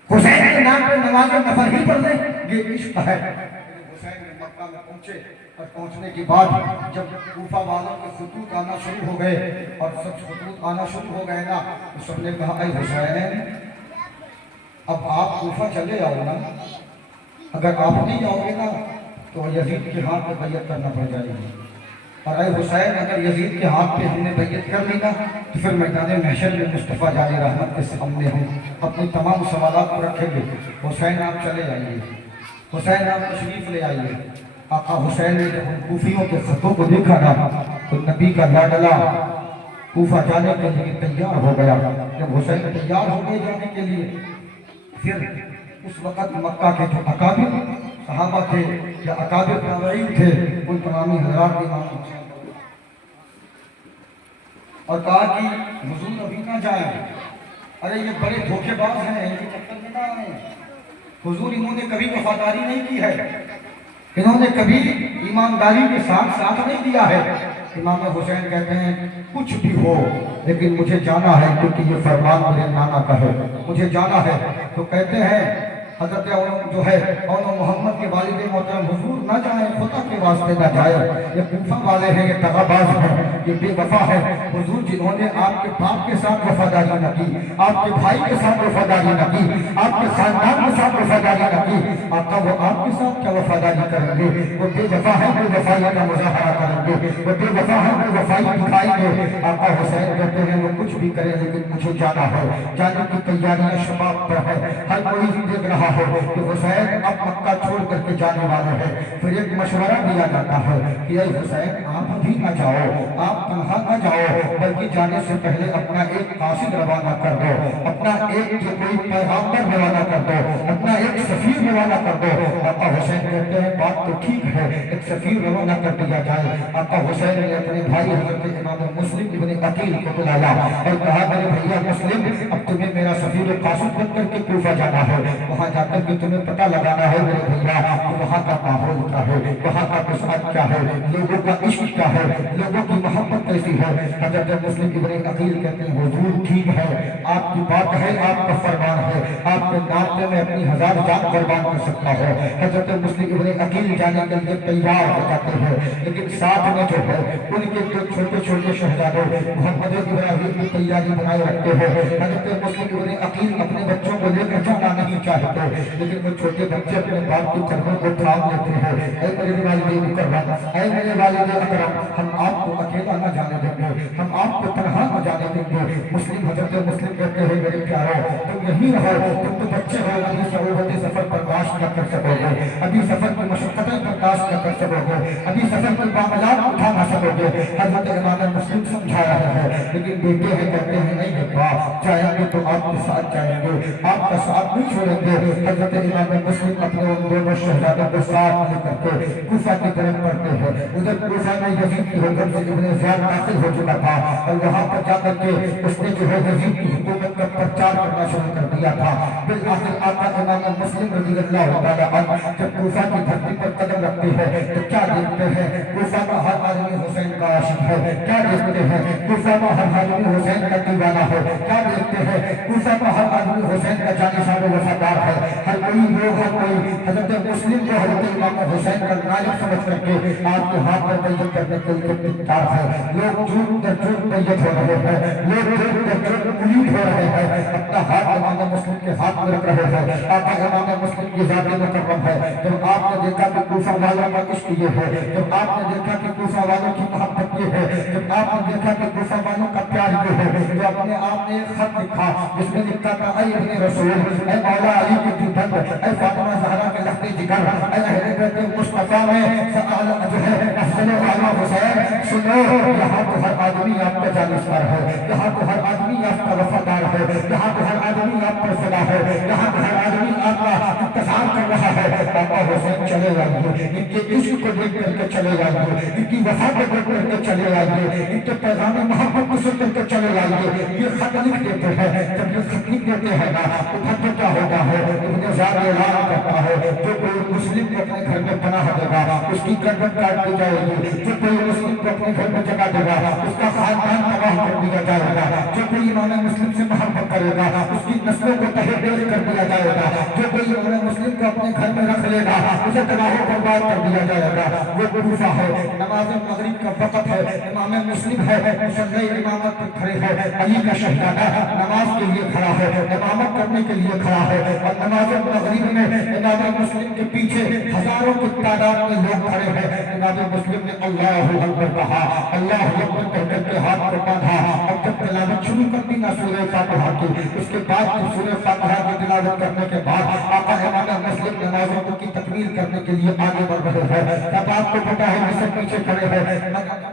حسین کے نام پر نماز نفل ہی پڑھ لیں، یہ عشق ہے۔ حسین نے مکہ میں پہنچے، اور پہنچنے کے بعد جب کوفہ والوں کے خطوط آنا شروع ہو گئے، اور سب خطوط آنا شروع ہو گئے نا، تو سب نے کہا اے حسین اب آپ کوفہ چلے آؤ نا، اگر آپ نہیں آؤ گے نا تو یزید کے ہاتھ پہ بیعت کرنا پڑ جائے گی، اور اے حسین اگر یزید کے ہاتھ پہ ہم نے بیعت کر لی نا تو پھر میدان محشر میں مصطفیٰ جان رحمت کے سامنے ہم اپنی تمام سوالات کو رکھیں گے۔ حسین آپ چلے آئیے، حسین آپ تشریف لے آئیے۔ آقا حسین نے جب ان کوفیوں کے خطوں کو دیکھا نا تو نبی کا لاڈلا کوفہ جانے کے لیے تیار ہو گیا۔ جب حسین تیار ہو گئے جانے کے لیے، پھر اس وقت مکہ کے جو اکابر صحابہ تھے یا اکابر تابعین تھے، ان تمامی حضرات امام حسین اور کہا کہ حضور ابھی نہ جائیں، ارے یہ بڑے دھوکے باز ہیں، ان کے چکر میں نہ آئیں، حضور انہوں نے کبھی وفاداری نہیں کی ہے، انہوں نے کبھی ایمانداری کے ساتھ ساتھ نہیں دیا ہے۔ امام حسین کہتے ہیں کچھ بھی ہو لیکن مجھے جانا ہے، کیونکہ یہ فرمان میرے نانا کا ہے، مجھے جانا ہے۔ تو کہتے ہیں حضرت جو ہے مولانا محمد کے والد محترم حضور نہ جائیں، خدا کے واسطے نہ جائیں، یہ کوفہ والے ہیں، یہ دغاباز ہیں، یہ بے وفا ہے۔ حضور جنہوں نے آپ کے باپ کے ساتھ وفاداری نہ کی، آپ کے بھائی کے ساتھ وفاداری نہ کی، آپ کے خاندان کے ساتھ وفاداری نہ کی، آقا وہ آپ کے ساتھ کیا وفاداری کریں گے؟ وہ بے وفا ہے، بے وفائی کا مظاہرہ کریں گے، وہ بے وفا ہے، بے وفائی دکھائیں گے۔ آقا حسین کہتے ہیں وہ کچھ بھی کریں لیکن مجھے جانا ہے، جانے کی تیاریاں شباب پر ہے، ہر کوئی دیکھ رہا ہے کہ حسین اب مکہ چھوڑ کر کے جانے والے ہیں۔ پھر ایک مشورہ دیا جاتا ہے کہ اے حسین آپ بھی نہ جاؤ، آپ تنہا نہ جاؤ، بلکہ جانے سے پہلے اپنا ایک قاصد روانہ کر دو، اپنا ایک جو کوئی پیغامبر روانہ کر دو، اپنا ایک سفیر روانہ کر دو۔ آقا حسین کہتے ہیں بات تو ٹھیک ہے، ایک سفیر روانہ کر دیا جائے۔ آقا حسین نے اپنے بھائی حضرت امام مسلم ابن عقیل کو بلایا اور کہا میرے بھیا مسلم اب تمہیں میرا سفیر قاصد بن کر کے کوفہ جانا ہے، وہاں جا کر کے تمہیں پتہ لگانا ہے میرے بھیا کہ وہاں کا ماحول کیا ہے، وہاں کا مزاج کیا ہے، لوگوں کا عشق کیا ہے، لوگوں کی محبت کیسی ہے۔ حضرت مسلم ابن عقیل کہتے ہیں حضور ٹھیک ہے، آپ کی بات ہے، آپ کا فرمان ہے، آپ کے نام پہ میں اپنی 1000 جان قربان کر سکتا ہوں۔ حضرت مسلم ابن عقیل جانے کے لیے تیار ہو جاتے ہیں، لیکن ساتھ میں جو ہے ان کے جو چھوٹے چھوٹے شہزادے محمد ابراہیم کی تیاری بنائے رکھتے ہیں۔ حضرت مسلم ابن عقیل اپنے بچوں کو لے کر جانا نہیں چاہتے، لیکن وہ چھوٹے بچے اپنے باپ کی قدموں کو تھام لیتے ہیں۔ اے میرے والد مکرم، اے میرے والد اکرم، ہم آپ کو اکیلا نہ جانے دیں گے، ہم آپ کو تنہا نہ جانے دیں گے۔ حضرت مسلم کہتے ہیں میرے پیارو تم یہیں رہو، تم تو بچے ہو، ابھی صعوبت سفر برداشت نہ کر سکو گے، ابھی سفر کی مشقتیں برداشت نہ کر سکو گے، ابھی سفر کی معاملات اٹھا نہ سکو گے۔ حضرت امام مسلم سمجھا رہے ہیں، لیکن بیٹے ہیں کہتے ہیں نہیں بیٹا، جائیں گے تو آپ کے ساتھ جائیں گے، آپ کا ساتھ نہیں چھوڑیں گے۔ حضرت امام مسلم اپنے ان دونوں شہزادوں کو ساتھ لے کر کے کوفہ کی طرف بڑھتے ہیں۔ ادھر کوفہ میں یزید کی حکم سے ابن زیاد داخل ہو چکا تھا، اور وہاں پر جا کر کے اس نے جو ہے یزید کی حکومت کا پرچار کرنا شروع کر دیا تھا۔ بالآخر آقا امام مسلم رضی اللہ تعالیٰ عنہ جب کوفہ کی دھرتی پر قدم رکھتے ہیں تو کیا دیکھتے ہیں؟ کوفہ کا ہر آدمی حسین کا عاشق ہے۔ کیا دیکھتے ہیں؟ کوفہ کا ہر آدمی حسین کا دیوانہ ہے۔ کیا دیکھتے ہیں؟ کوفہ کا ہر آدمی حسین کا جانشین و وفادار ہے۔ ہر کوئی لوگ، ہر کوئی حضرت مسلم کو حضرت امام حسین کا نائب سمجھ کر کے آپ کے ہاتھ پر بیعت کرنے کے لیے تیار ہے۔ لوگ جھوٹ در جھوٹ بیعت ہو رہے ہیں، لوگ جھوٹ در جھوٹ امید ہو رہے ہیں، اپنا ہاتھ امام مسلم کے ہاتھ میں رکھ رہے ہیں۔ آقا امام مسلم کی ذات مکرم ہے۔ جب آپ نے دیکھا کہ کوفہ والوں کا عشق یہ ہے، جب آپ نے دیکھا کہ کوفہ والوں کی محبت یہ ہے، جب آپ نے دیکھا کہ کوفہ والوں کا پیار یہ ہے، تو اپنے آپ نے ایک خط لکھا جس میں لکھا تھا اے ابن رسول، اے مولا علی کے دیدن، اے فاطمہ زہرا کے لخت جگر، اے اہل حضرت مصطفیٰ میں جو ہے افضل والا حسین سنو یہاں تو ہر آدمی آپ کا جانشین ہے، یہاں تو ہر آدمی آپ کا وفادار ہے، یہاں تو ہر آدمی آپ پر فدا ہے، یہاں تو ہر آدمی آپ کا انتظار کر رہا ہے۔ آقا حسین چلے آئیے، ان کے عشق کو دیکھ کر کے چلے آئیے، ان کی وفا کو دیکھ کر کے چلے آئیے، ان کے پیغام محبت کو سن کر کے چلے آئیے۔ یہ خط لکھ دیتے ہیں، جب یہ خط لکھ دیتے ہیں نا ادھر تو کیا ہوتا ہے، ابن زیاد اعلان کرتا ہے جو کوئی مسلم کو اپنے گھر میں پناہ دے گا اس کی گردن کاٹ دی جائے گی، جو کوئی مسلم کو اپنے گھر میں جگہ دے گا اس کا خاندان تباہ کر دیا جائے گا، جو کوئی امام مسلم سے محبت کرے گا اس کی نسلوں کو تہہ ڈیل کر دیا جائے گا، جو کوئی امام مسلم کو اپنے گھر میں رکھ لے گا اسے تباہ و برباد کر دیا جائے گا۔ وہ کوفہ ہے، نماز مغرب کا وقت ہے، امام مسلم ہے مصلی امامت پر کھڑے ہے، علی کا شہزادہ نماز کے لیے کھڑا ہے، امامت کرنے کے لیے کھڑا ہے، اور نماز مغرب میں امام مسلم کے پیچھے ہزاروں کی تعداد میں لوگ کھڑے ہیں۔ امام مسلم نے اللہ اکبر کہا، اللہ اکبر کہہ کر کے ہاتھ کو باندھا، اور جب تلاوت شروع کر دی نا سورہ فاتحہ کی، اس کے بعد سورہ فاتحہ کی تلاوت کرنے کے بعد آقا امام مسلم نمازوں کی تکمیل کرنے کے لیے آگے بڑھ رہے ہیں۔ اب آپ کو پتا ہے یہ سب پیچھے کھڑے ہیں،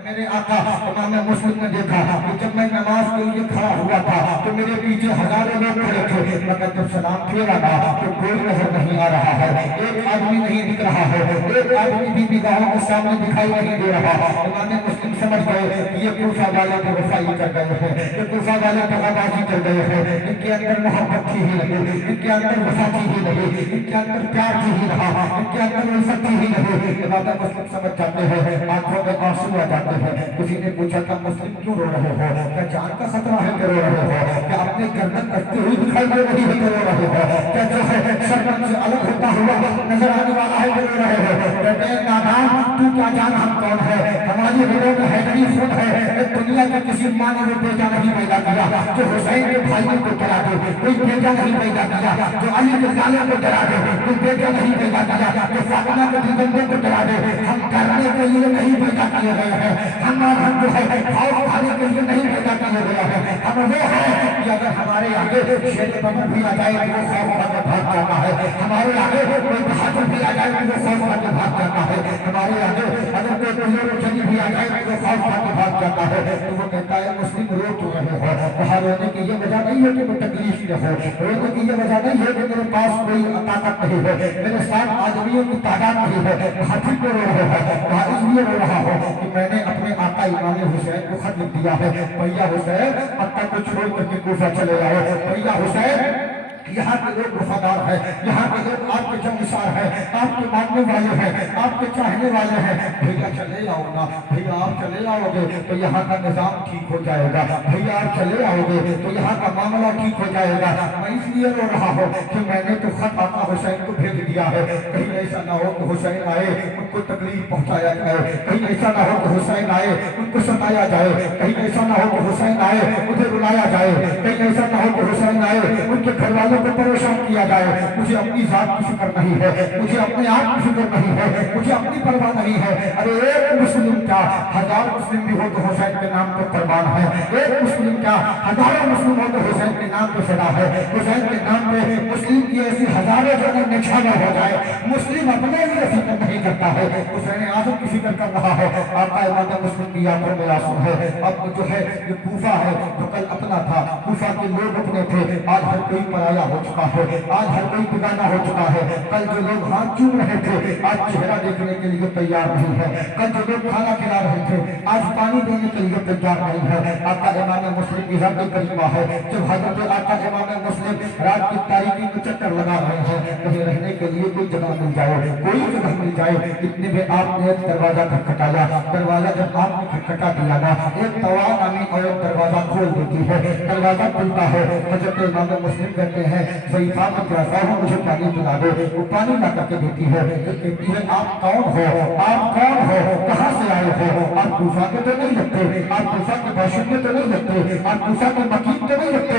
میرے آقا امام مسلم نے دیکھا کہ جب میں نماز کے لیے کھڑا ہوا تھا تو میرے پیچھے ہزاروں لوگ کھڑے تھے، مگر جب سلام پھیرا نا تو کوئی نظر نہیں آ رہا ہے، ایک آدمی نہیں دکھ رہا ہے، ایک آدمی بھی نگاہوں کے سامنے دکھائی نہیں دے رہا۔ امام مسلم سمجھ گئے کہ یہ کوفہ والے بے وفائی کر گئے ہیں، یہ کوفہ والے دغابازی کر گئے ہیں، ان کے اندر محبت تھی ہی نہیں، ان کے اندر وفا تھی ہی نہیں، ان کے اندر پیار تھی ہی رہا، ان کے اندر الفت تھی ہی نہیں۔ امام مسلم سمجھ جاتے ہیں، آنکھوں میں آنسو آ جاتے ہیں۔ کسی نے پوچھا تھا مسلم کیوں رو رہے ہو؟ کیا جان کا خطرہ ہے کہ رو رہے ہو؟ کیا اپنے گردن کٹتے ہوئی دکھائی دے رہی ہے کہ رو رہے ہو؟ کیا جو ہے شرم سے الگ ہوتا ہوا نظر آنے والا ہے کہ رو رہے ہو؟ کہتے ہیں نادان تو کیا جان ہم کون ہے؟ ہماری دلوں میں حیدری خود ہے، دنیا کے کسی ماں نے وہ بیٹا نہیں پیدا کیا جو حسین کے بھائیوں کو ڈرا دے، کوئی بیٹا نہیں پیدا کیا جو علی کے لالے کو ڈرا دے، کوئی بیٹا نہیں پیدا کیا جو فاطمہ کے دیوبندوں کو ڈرا دے۔ ہم ڈرنے کے لیے نہیں پیدا کیے گئے ہیں، ہم جو ہے خوف کھانے کے لیے نہیں پیدا کیے گئے ہیں، ہم وہ ہیں کہ اگر ہمارے آگے شیر بندر بھی آ جائے تو وہ خوف کھا کے بھاگ جاتا ہے، ہمارے آگے کوئی بہادر بھی آ جائے تو وہ خوف کھا کے بھاگ جاتا ہے، ہمارے آگے اگر کوئی بزرگ چلی بھی آ جائے تو وہ خوف کھا کے بھاگ جاتا ہے۔ تو وہ کہتا ہے مسلم رو کیوں رہے ہو؟ وہاں رونے کی یہ وجہ نہیں ہے کہ میں تکلیف میں ہوں، رونے کی یہ وجہ نہیں ہے کہ میرے پاس کوئی طاقت نہیں ہے، میرے ساتھ آدمیوں کی تعداد نہیں ہے، وہاں پھر میں رو رہا ہوں، وہاں اس لیے رو رہا ہوں کہ میں نے اپنے آقا امام حسین کو خط لکھ دیا ہے، بھیا حسین مکہ کو چھوڑ کر کے کوفہ چلے آؤ، بھیا حسین یہاں کے لوگ وفادار ہیں، یہاں کے لوگ آپ کے جانشین ہیں، آپ کے ماننے والے ہیں، آپ کے چاہنے والے ہیں، بھیا چلے آؤ نا، بھیا آپ چلے آؤ گے تو یہاں کا نظام ٹھیک ہو جائے گا، بھیا آپ چلے آؤ گے تو یہاں کا معاملہ ٹھیک ہو جائے گا۔ میں اس لیے رو رہا ہوں کہ میں نے تو خط آقا حسین کو بھیج دیا ہے، کہیں ایسا نہ ہو کہ حسین آئے ان کو تکلیف پہنچایا جائے، کہیں ایسا نہ ہو کہ حسین آئے ان کو ستایا جائے، کہیں ایسا نہ ہو کہ حسین آئے انہیں رلایا جائے، کہیں ایسا نہ ہو کہ حسین آئے ان کے گھر والوں کو پریشان کیا جائے۔ مجھے اپنی ذات کی فکر نہیں ہے، مجھے اپنے آپ کی فکر نہیں ہے، مجھے اپنی پرواہ نہیں ہے۔ ارے ایک مسلم کیا ہزار مسلم بھی ہو تو حسین کے نام پر قربان ہے، ایک مسلم کیا ہزاروں مسلم ہو تو حسین کے نام پہ فدا ہے، حسین کے نام پہ مسلم کی ایسی ہزاروں جو نچھانا ہو جائے، مسلم اپنے لیے فکر نہیں کرتا ہے، حسین اعظم کی فکر کر رہا ہے۔ آقا امام مسلم کی آنکھوں میں آنسو ہے۔ اب جو ہے یہ کوفہ ہے جو کل اپنا تھا، کوفہ کے لوگ اپنے تھے، آج ہر کوئی پرایا ہو چکا ہے، آج ہر کوئی بیگانہ ہو چکا ہے۔ کل جو لوگ ہاتھ چوم رہے تھے آج چہرہ دیکھنے کے لیے تیار نہیں ہے، کل جو لوگ کھانا کھلا رہے تھے آج پانی دینے کے لیے تیار نہیں ہے۔ آقا امام مسلم کی ذات کریمہ ہے، جب حضرت آقا امام مسلم رات کی تاریکی میں چکر لگا رہے ہیں، کہیں رہنے کے لیے کوئی جگہ مل جائے، کوئی جگہ مل جائے، اتنے میں آپ نے ایک دروازہ کھٹکھٹایا، دروازہ جب آپ نے کھٹکھٹا دیا نا ایک طواف آمی اور ایک دروازہ کھول دیتی ہے، دروازہ کھلتا ہے، حضرت امام مسلم کہتے ہیں ضعیفہ کو پیاسا ہوں مجھے پانی پلا دو، وہ پانی لا کر کے دیتی ہے، پھر کہتی ہے آپ کون ہو، آپ کون ہو، کہاں سے آئے ہو، آپ کوفہ کے تو نہیں لگتے، آپ کوفہ کے باشندے تو نہیں لگتے، آپ کوفہ کے مکین تو نہیں لگتے۔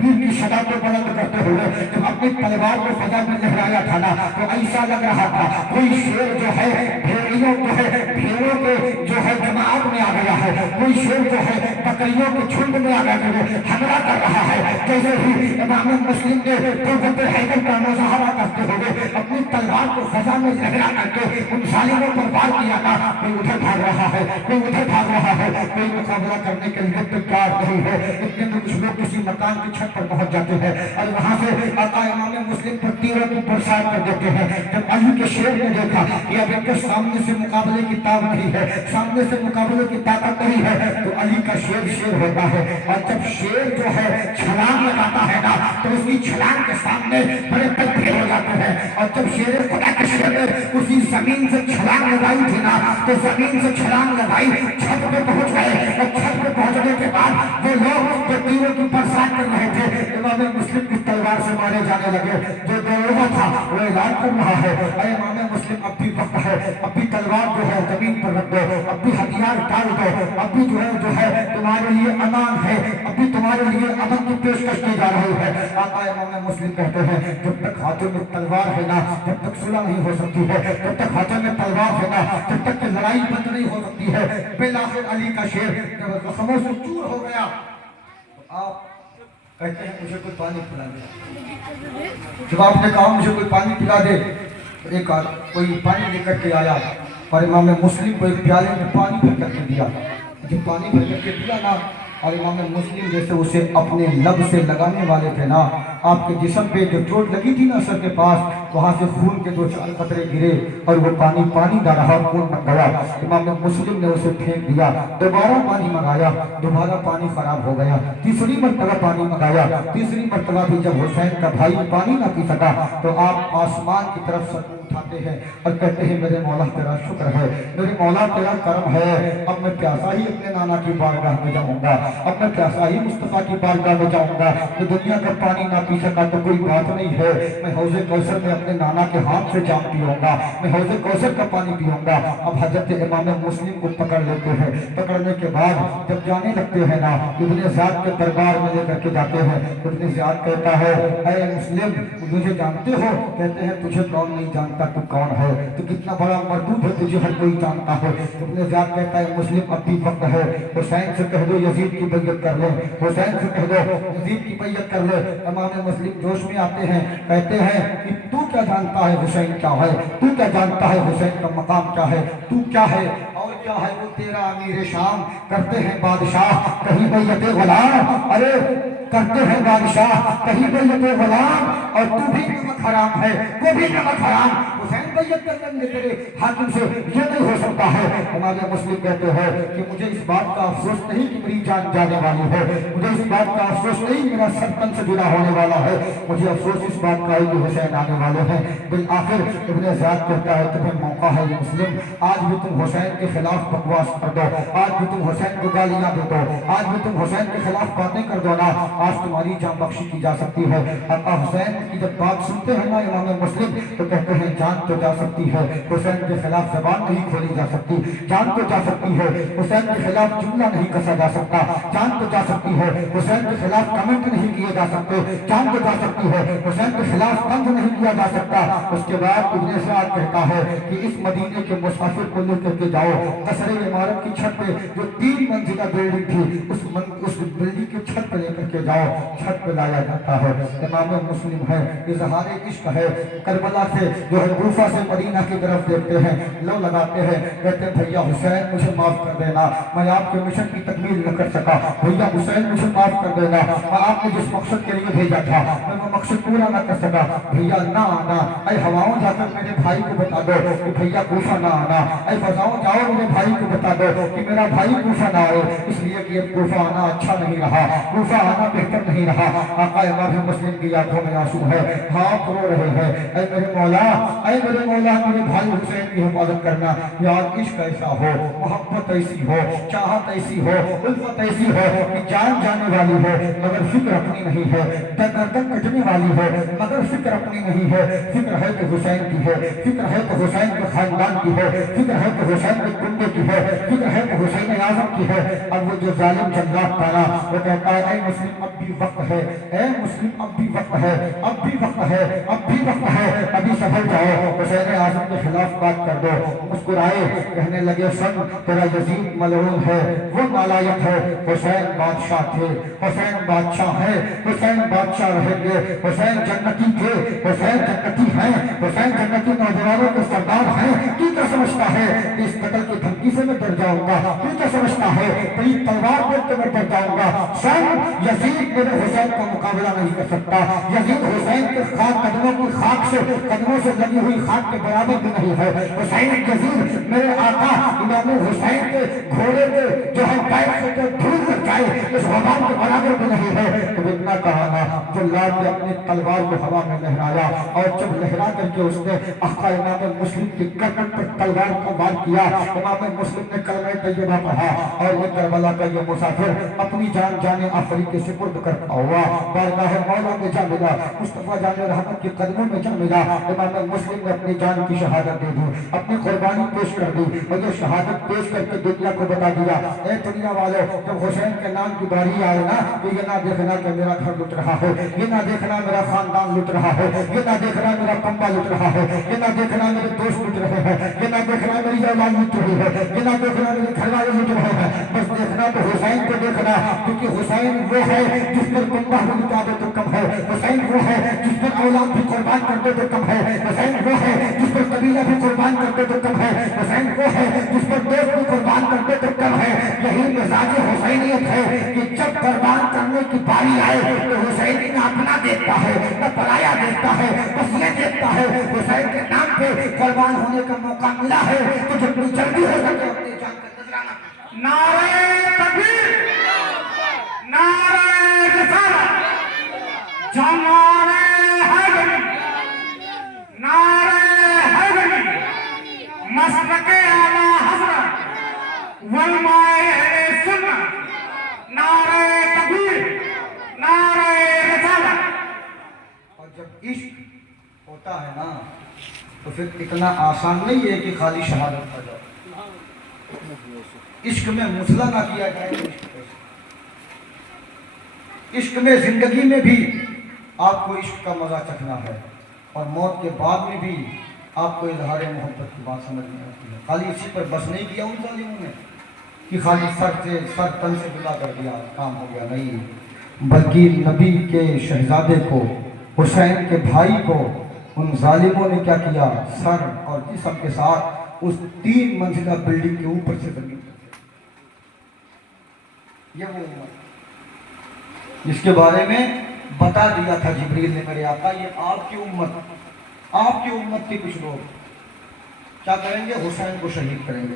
تیر کی صدا کو بلند کرتے ہوئے جب اپنی تلوار کو فضا میں لہرایا تھا نا تو ایسا لگ رہا تھا کوئی شیر جو ہے بھیڑوں کے جو ہے جماعت میں آ گیا ہے، کوئی شیر جو ہے بکریوں کے جھنڈ میں آ گیا ہے، حملہ کر رہا ہے۔ جیسے ہی امام مسلم نے قوت حیدر کا مظاہرہ کرتے ہوئے اپنی تلوار کو فضا میں لہرا کر کے ان ظالموں پر وار کیا تھا، کوئی ادھر بھاگ رہا ہے، کوئی ادھر بھاگ رہا ہے، کوئی مقابلہ کرنے کے لیے تیار نہیں ہے۔ اتنے میں کچھ لوگ کسی مکان کی چھت پر پہنچ جاتے ہیں اور وہاں سے آقا امام مسلم پر تیروں کی برسات کر دیتے ہیں۔ جب علی کے شیر نے دیکھا کہ اب ان کے سامنے سے مقابلے کی طاقت نہیں ہے، سامنے سے مقابلے کی طاقت نہیں ہے، تو علی کا شیر شیر ہوتا ہے، اور جب شیر جو ہے چھلانگ لگاتا ہے نا تو اس کی چھلانگ کے سامنے بڑے پتھر ہو جاتے ہیں۔ اور جب شیر خدا کے شیر نے اسی زمین سے چھلانگ لگائی تھی نا تو زمین سے چھلانگ لگائی، چھت پہ پہنچ گئے، اور چھت پہ پہنچنے کے بعد وہ لوگ جو تیروں کی برسات کر رہے تھے امام مسلم کی تلوار سے مارے جانے لگے۔ جو دوڑا تھا وہ اعلان کر رہا ہے اے امام مسلم اب بھی وقت ہے، اب بھی تلوار جو ہے زمین پر رکھ دو، اب بھی ہتھیار ڈال دو، اب بھی جو ہے تمہارے لیے امان ہے، اب بھی تمہارے لیے امن کی پیشکش کی جا رہی ہے۔ آقا امام مسلم کہتے ہیں جب تک ہاتھوں میں تلوار ہے نا جب تک صلح نہیں ہو سکتی ہے، جب تک ہاتھوں میں تلوار ہے نا جب تک کہ لڑائی بند نہیں ہو سکتی ہے۔ بالآخر علی کا شیر جب زخموں سے چور ہو گیا تو آپ کہتے ہیں مجھے کوئی پانی پلا دے۔ جب آپ نے کہا مجھے کوئی پانی پلا دے تو ایک کوئی پانی لے کر کے آیا اور امام مسلم کو ایک پیالے میں پانی بھر کر کے دیا۔ جب پانی بھر کر کے دیا نا اور امام مسلم جیسے اسے اپنے لب سے لگانے والے تھے نا، آپ کے جسم پہ جو چوٹ لگی تھی نا سر کے پاس، وہاں سے خون کے 2-4 قطرے گرے اور وہ پانی دا رہا، خون بن گیا۔ امام مسلم نے اسے پھینک دیا، دوبارہ پانی منگایا، دوبارہ پانی خراب ہو گیا، تیسری مرتبہ پانی منگایا، تیسری مرتبہ بھی جب حسین کا بھائی پانی نہ پی سکا تو آپ آسمان کی طرف سر اٹھاتے ہیں اور کہتے ہیں میرے مولا تیرا شکر ہے، میرے مولا تیرا کرم ہے، اب میں پیاسا ہی اپنے نانا کی بارگاہ میں جاؤں گا، اب میں پیاسا ہی مصطفیٰ کی بارگاہ میں جاؤں گا۔ میں دنیا کا پانی نہ پی سکا تو کوئی بات نہیں ہے، میں حوض کوثر میں اپنے نانا کے ہاتھ سے جام پیوں گا، میں حوض کوثر کا پانی پیوں گا۔ اب حضرت امام مسلم کو پکڑ لیتے ہیں، پکڑنے کے بعد جب جانے لگتے ہیں نا ابن زیاد کے دربار میں لے کر کے جاتے ہیں۔ ابن زیاد کہتا ہے اے مسلم مجھے جانتے ہو؟ کہتے ہیں تجھے کون نہیں جانتا، تو کون ہے، تو کتنا بڑا مردود ہے، تجھے ہر کوئی جانتا ہے۔ ابن زیاد کہتا ہے مسلم اب بھی وقت ہے، حسین سے کہہ دو یزید کی بیعت کر لیں، حسین سے کہہ دو یزید کی بیعت کر لے۔ امام مسلم جوش میں آتے ہیں، کہتے ہیں کہ تو کیا جانتا ہے حسین کیا ہے، تو کیا جانتا ہے حسین کا مقام کیا ہے، تو کیا ہے اور کیا ہے وہ تیرا امیر شام، کرتے ہیں بادشاہ کہیں بیعت غلام، ارے کرتے ہیں بادشاہ کہیں بیعت غلام، اور تو بھی نمک حرام ہے، وہ بھی نمک حرام، حسین بیعت کر لیں گے تیرے حاکم سے، یہ نہیں ہو سکتا ہے۔ امام مسلم کہتے ہیں کہ مجھے اس بات کا افسوس نہیں کہ میری جان جانے والی ہے، مجھے اس بات کا افسوس نہیں میرا سر تن سے جدا ہونے والا ہے، مجھے افسوس اس بات کا ہے کہ حسین آنے والے ہیں۔ بالآخر ابن زیاد کہتا ہے تمہیں موقع ہے یہ مسلم، آج بھی تم حسین کے خلاف بکواس کر دو، آج بھی تم حسین کو گالیاں دے دو، آج بھی تم حسین کے خلاف باتیں کر دو نا، آج تمہاری جان بخشی کی جا سکتی ہے۔ آقا حسین کی جب بات سنتے ہیں نا امام مسلم تو کہتے ہیں جان تو جا سکتی ہے، حسین کے خلاف زبان نہیں کھولی جا سکتی، جان تو جا سکتی ہے، حسین کے خلاف جملہ نہیں کسا جا سکتا، جان تو جا سکتی ہے، حسین کے خلاف کمنٹ نہیں کیے جا سکتے، جان تو جا سکتی ہے، حسین کے خلاف طنز نہیں کیا جا سکتا۔ اس کے بعد ابن سعد کہتا ہے کہ اس مدینے کے مسافر کو لے کر کے جاؤ، قصر عمارت کی چھت پہ جو 3 منزلہ بلڈنگ تھی اس بلڈنگ کی چھت پہ لے کر کے جاؤ، چھت پہ لایا جاتا ہے۔ امام مسلم ہے، اظہار عشق ہے، کربلا سے جو ہے کوفہ سے مدینہ کی طرف دیکھتے ہیں، لو لگاتے ہیں، کہتے ہیں بھیا حسین مجھے معاف کر دینا، میں آپ کے مشن کی تکمیل نہ کر سکا، بھیا حسین مجھے معاف کر دینا، میں آپ نے جس مقصد کے لیے بھیجا تھا میں وہ مقصد پورا نہ کر سکا، بھیا نہ آنا، اے ہواؤں جا کر میرے بھائی کو بتا دو کہ بھیا کوفہ نہ آنا، اے فضاؤں جاؤ میرے بھائی کو بتا دو کہ میرا بھائی کوفہ نہ آئے، اس لیے کہ اب کوفہ آنا اچھا نہیں رہا، کوفہ آنا بہتر نہیں رہا۔ آقا امام مسلم کی آنکھوں میں آنسو ہے، ہاتھ رو رہے ہیں، اے میرے مولا، اے میرے مولا میرے بھائی حسین کی حفاظت کرنا، یار عشق ایسا ہو، محبت ایسی ہو، چاہت ایسی ہو، الفت ایسی ہو کہ جان جانے والی ہو مگر فکر اپنی نہیں ہے، گردن کٹنے والی ہو مگر فکر اپنی نہیں ہے، فکر ہے تو حسین کی ہے، فکر ہے تو حسین کے خاندان کی ہے، فکر ہے تو حسین کے کنبے کی ہے، فکر ہے تو حسین اعظم کی ہے۔ اب وہ جو ظالم جلاد تھا نا وہ کہتا ہے اے مسلم اب بھی وقت ہے، اے مسلم اب بھی وقت ہے، اب بھی وقت ہے، اب بھی وقت ہے، ابھی سنبھل جاؤ۔ حسین اعظم کے خلاف بات کر دو۔ مسکرائے، کہنے لگے سن تیرا یزید ملعون ہے، وہ نالائق ہے، حسین بادشاہ تھے، حسین بادشاہ ہے، حسین بادشاہ رہیں گے، حسین جنتی تھے، حسین جنتی ہیں، حسین جنتی نوجوانوں کے سردار ہیں۔ تو کیا سمجھتا ہے کہ اس قتل کی دھمکی سے میں ڈر جاؤں گا؟ تو کیا سمجھتا ہے تیری تلوار دیکھ کے میں ڈر جاؤں گا؟ سن یزید میرے حسین کا مقابلہ نہیں کر سکتا، یزید حسین کے خاک قدموں کی خاک سے، قدموں سے لگی ہوئی خاک کے برابر بھی نہیں ہے۔ حسین یزید میرے آقا امام حسین کے گھوڑے کے جو ہے پیر سے جو دھول لگ جائے اس غبار کے برابر بھی نہیں ہے۔ تو اتنا کہا نا، جلاد نے اپنی تلوار کو ہوا میں لہرایا اور جب لہرا کر کے اس نے آقا امام مسلم کی گردن پر تلوار کو وار کیا، امام مسلم نے کلمہ طیبہ پڑھا اور یہ کربلا کا یہ مسافر اپنی جان جان آفری کے سپرد کرتا ہوا بارگاہ مولا میں جا ملا، مصطفیٰ جان رحمت کے قدموں میں جا ملا۔ امام مسلم نے اپنی جان کی شہادت دے دی، اپنی قربانی پیش کر دی اور یہ شہادت پیش کر کے دنیا کو بتا دیا، اے دنیا والوں، جب حسین کے نام کی باری آئے نا تو یہ نہ دیکھنا کہ میرا گھر لٹ رہا ہے، یہ نہ دیکھنا میرا خاندان لٹ رہا ہے، یہ نہ دیکھنا میرا کنبا لٹ رہا ہے، یہ نہ دیکھنا میرے دوست لٹ رہے ہیں، یہ نہ دیکھنا میری اولاد لٹ رہی ہے، یہ نہ دیکھنا میرے گھر والے لٹ رہے ہیں، بس دیکھنا تو حسین کو دیکھنا، کیونکہ حسین وہ ہے جس پر کنبا بھی لٹا دے تو کم ہے، حسین وہ ہے جس پر اولاد بھی قربان کر دے تو کم ہے، حسین وہ ہے جس پر قبیلہ بھی قربان کر دے تو کم ہے، حسین وہ ہے جس پر دوست بھی قربان کر دے تو کم ہے۔ یہی مزاج حسینیت ہے کہ جب قربان کرنے کی باری آئے تو حسین نہ اپنا دیکھتا ہے نہ پرایا دیکھتا ہے، بس یہ دیکھتا ہے حسین کے نام پہ قربان ہونے کا موقع ملا ہے تو جتنی جلدی ہو سکے اپنی جان کا نذرانہ۔ نعرہ تکبیر، نعرہ رسالت، نعرہ حیدری، نعرہ حیدری، مسلک اعلی حضرت علماء اہل سنت، نعرہ تکبیر، نعرہ رسالت۔ اور جب عشق ہوتا ہے نا تو پھر اتنا آسان نہیں ہے کہ خالی شہادت ہو جائے، عشق میں مسئلہ نہ کیا جائے۔ عشق میں زندگی میں بھی آپ کو عشق کا مزہ چکھنا ہے اور موت کے بعد میں بھی آپ کو اظہار محبت کی بات سمجھ میں آتی ہے۔ خالی اسی پر بس نہیں کیا ان ظالموں نے کہ خالی سر تن سے جدا کر دیا کام ہو گیا، نہیں، بلکہ نبی کے شہزادے کو، حسین کے بھائی کو ان ظالموں نے کیا کیا، سر اور جسم کے ساتھ اس 3 منزلہ بلڈنگ کے اوپر سے زمین پر۔ یہ وہ امت جس کے بارے میں بتا دیا تھا جبریل نے میرے آقا، یہ آپ کی امت کے کچھ لوگ کیا کریں گے، حسین کو شہید کریں گے،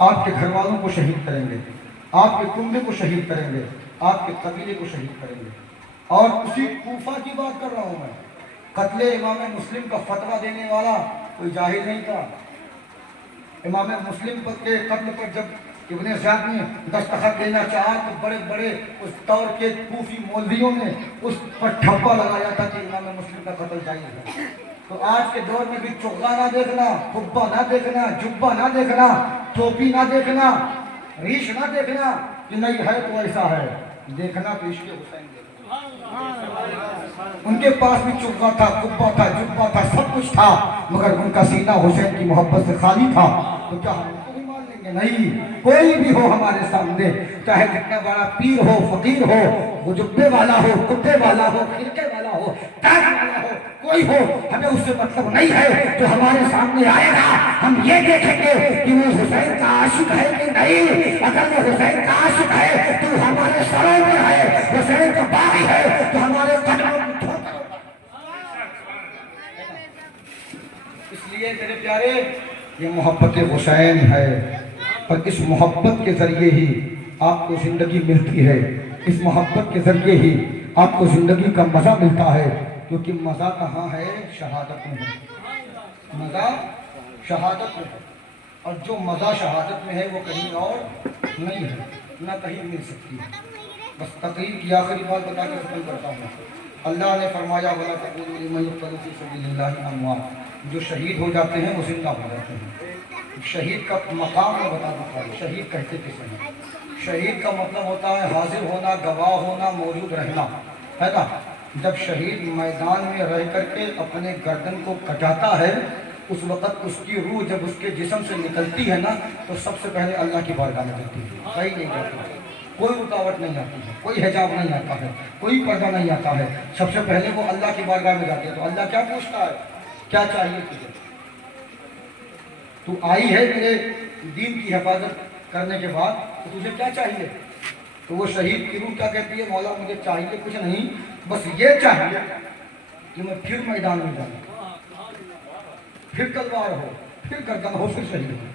آپ کے گھر والوں کو شہید کریں گے، آپ کے کنبے کو شہید کریں گے، آپ کے قبیلے کو شہید کریں گے۔ اور اسی کوفہ کی بات کر رہا ہوں میں، قتل امام مسلم کا فتویٰ دینے والا کوئی جاہل نہیں تھا۔ امام مسلم کے قتل پر جب ابن زیاد نے دستخط دینا چاہا تو بڑے بڑے اس دور کے کوفی مولویوں نے اس پر ٹھپا لگایا تھا کہ امام مسلم کا قتل جائز ہے۔ تو آج کے دور میں بھی چغہ نہ دیکھنا، قبہ نہ دیکھنا، جبہ نہ دیکھنا، ٹوپی نہ دیکھنا، ریش نہ دیکھنا کہ نہیں ہے تو ایسا ہے، دیکھنا تو عشق حسین دیکھنا۔ ان کے پاس بھی چغہ تھا، قبہ تھا، جبہ تھا، سب کچھ تھا، مگر ان کا سینہ حسین کی محبت سے خالی تھا۔ تو کیا ہم کو بھی مان لیں گے؟ نہیں، کوئی بھی ہو ہمارے سامنے، چاہے جتنا بڑا پیر ہو، فقیر ہو، وہ جبے والا ہو، قبے والا ہو، خرقے والا ہو، تاج والا ہو، کوئی ہو، ہمیں اس سے مطلب نہیں ہے۔ جو ہمارے سامنے آئے گا ہم یہ دیکھیں گے کہ وہ حسین کا عاشق ہے کہ نہیں۔ اگر وہ حسین کا عاشق ہے تو ہمارے سروں میں ہے، حسین کا باغی ہے تو ہمارے قدموں میں دھوکہ ہوگا۔ اس لیے میرے پیارے یہ محبت حسین ہے، اور اس محبت کے ذریعے ہی آپ کو زندگی ملتی ہے، اس محبت کے ذریعے ہی آپ کو زندگی کا مزہ ملتا ہے، کیونکہ مزہ کہاں ہے؟ شہادت میں ہے، مزہ شہادت میں ہے، اور جو مزہ شہادت میں ہے وہ کہیں اور نہیں ہے، نہ کہیں مل سکتی ہے۔ بس تقریر کی آخری بات بتا کے ختم کرتا ہوں۔ اللہ نے فرمایا وَلَا تَقُولُوا لِمَن يُقْتَلُ فِي سَبِيلِ اللَّهِ أَمْوَاتٌ، جو شہید ہو جاتے ہیں وہ زندہ ہو جاتے ہیں۔ شہید کا مقام میں بتا دیتا ہے، شہید کہتے کسے ہیں؟ شہید کا مطلب ہوتا ہے حاضر ہونا، گواہ ہونا، موجود رہنا، ہے نا؟ جب شہید میدان میں رہ کر کے اپنے گردن کو کٹاتا ہے، اس وقت اس کی روح جب اس کے جسم سے نکلتی ہے نا، تو سب سے پہلے اللہ کی بارگاہ میں جاتی ہے، کہیں نہیں جاتی ہے، کوئی رکاوٹ نہیں آتی ہے، کوئی حجاب نہیں آتا ہے، کوئی پردہ نہیں آتا ہے، سب سے پہلے وہ اللہ کی بارگاہ میں جاتی ہے۔ تو اللہ کیا پوچھتا ہے؟ کیا چاہیے تجھے؟ تو آئی ہے میرے دین کی حفاظت کرنے کے بعد، تو تجھے کیا چاہیے؟ تو وہ شہید کی روح کیا کہتی ہے؟ مولا مجھے چاہیے کچھ نہیں، بس یہ چاہیے کہ میں پھر میدان میں جاؤں، پھر تلوار ہو، پھر گردن ہو، پھر شہید ہو،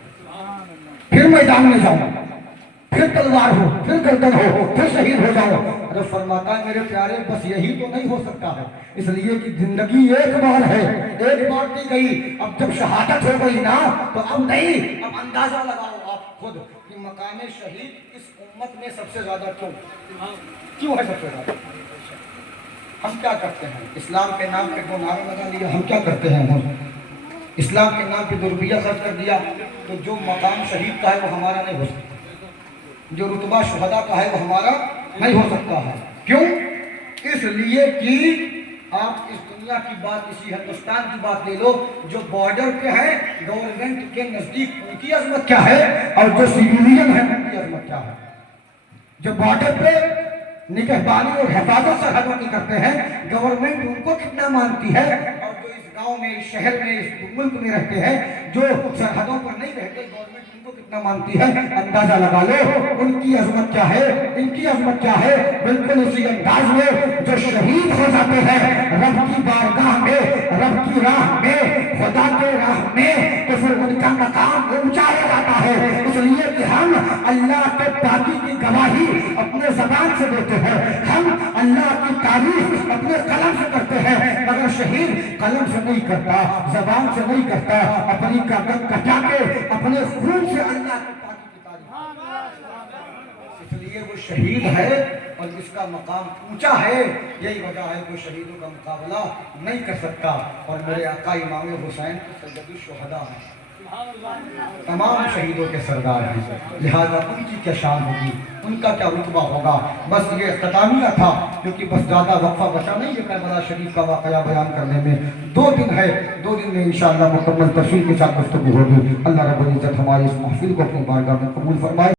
پھر میدان میں جاؤں، پھر تلوار ہو، پھر گردن ہو، پھر شہید ہو جاؤں۔ ارے فرماتا ہے میرے پیارے بس یہی تو نہیں ہو سکتا ہے، اس لیے کہ زندگی ایک بار ہے، ایک بار دی گئی، اب جب شہادت ہو گئی نا تو اب نہیں، اب اندازہ لگاؤ آپ خود کہ مقام شہید اس امت میں سب سے زیادہ کیوں ہے؟ سب سے زیادہ ہم کیا کرتے ہیں؟ اسلام کے نام پہ نعرہ لگا لیا، ہم کیا کرتے ہیں؟ اسلام کے نام پہ روپیہ خرچ کر دیا، تو جو مقام شہید کا ہے وہ ہمارا نہیں ہو سکتا، جو رتبہ شہداء کا ہے وہ ہمارا نہیں ہو سکتا ہے۔ کیوں؟ اس لیے کہ آپ اس دنیا کی بات، اسی ہندوستان کی بات لے لو، جو بارڈر پہ ہے گورنمنٹ کے نزدیک ان کی عظمت کیا ہے، اور جو سیویلین ہے ان کی عظمت کیا ہے۔ جو بارڈر پہ نگہبانی اور حفاظت سرحدوں کی کرتے ہیں، گورنمنٹ ان کو کتنا مانتی ہے، اور جو اس گاؤں میں، اس شہر میں، اس ملک میں رہتے ہیں، جو سرحدوں پر نہیں رہتے، گورنمنٹ ان کو کتنا مانتی ہے، اندازہ لگا لو ان کی عظمت کیا ہے، ان کی عظمت کیا ہے۔ بالکل اسی انداز میں جو شہید ہو جاتے ہیں رب کی بارگاہ میں، رب کی راہ میں، خدا کے راہ میں، تو پھر ان کا مقام اونچا ہو جاتا ہے۔ اس لیے کہ ہم اللہ کے پاکی کی گواہی اپنے زبان سے دیتے ہیں، ہم اللہ کی تعریف اپنے قلم سے کرتے ہیں، مگر شہید قلم سے نہیں کرتا، زبان سے نہیں کرتا، اپنی گردن کٹا کے اپنے خون سے اللہ کی پاکی کی تعریف، اس لیے وہ شہید ہے اور اس کا مقام اونچا ہے۔ یہی وجہ ہے کہ شہیدوں کا مقابلہ نہیں کر سکتا، اور میرے آقا امام حسین سید الشہداء ہیں، تمام شہیدوں کے سردار ہیں، لہذا ان کی کیا شان ہوگی، ان کا کیا رتبہ ہوگا۔ بس یہ اختتامیہ تھا، کیونکہ بس زیادہ وقفہ بچا نہیں ہے کربلا شریف کا واقعہ بیان کرنے میں، 2 دن ہے، 2 دن میں انشاءاللہ مکمل تفصیل کے ساتھ گفتگو ہوگی۔ اللہ رب العزت ہماری اس محفل کو اپنی بارگاہ میں قبول فرمائے۔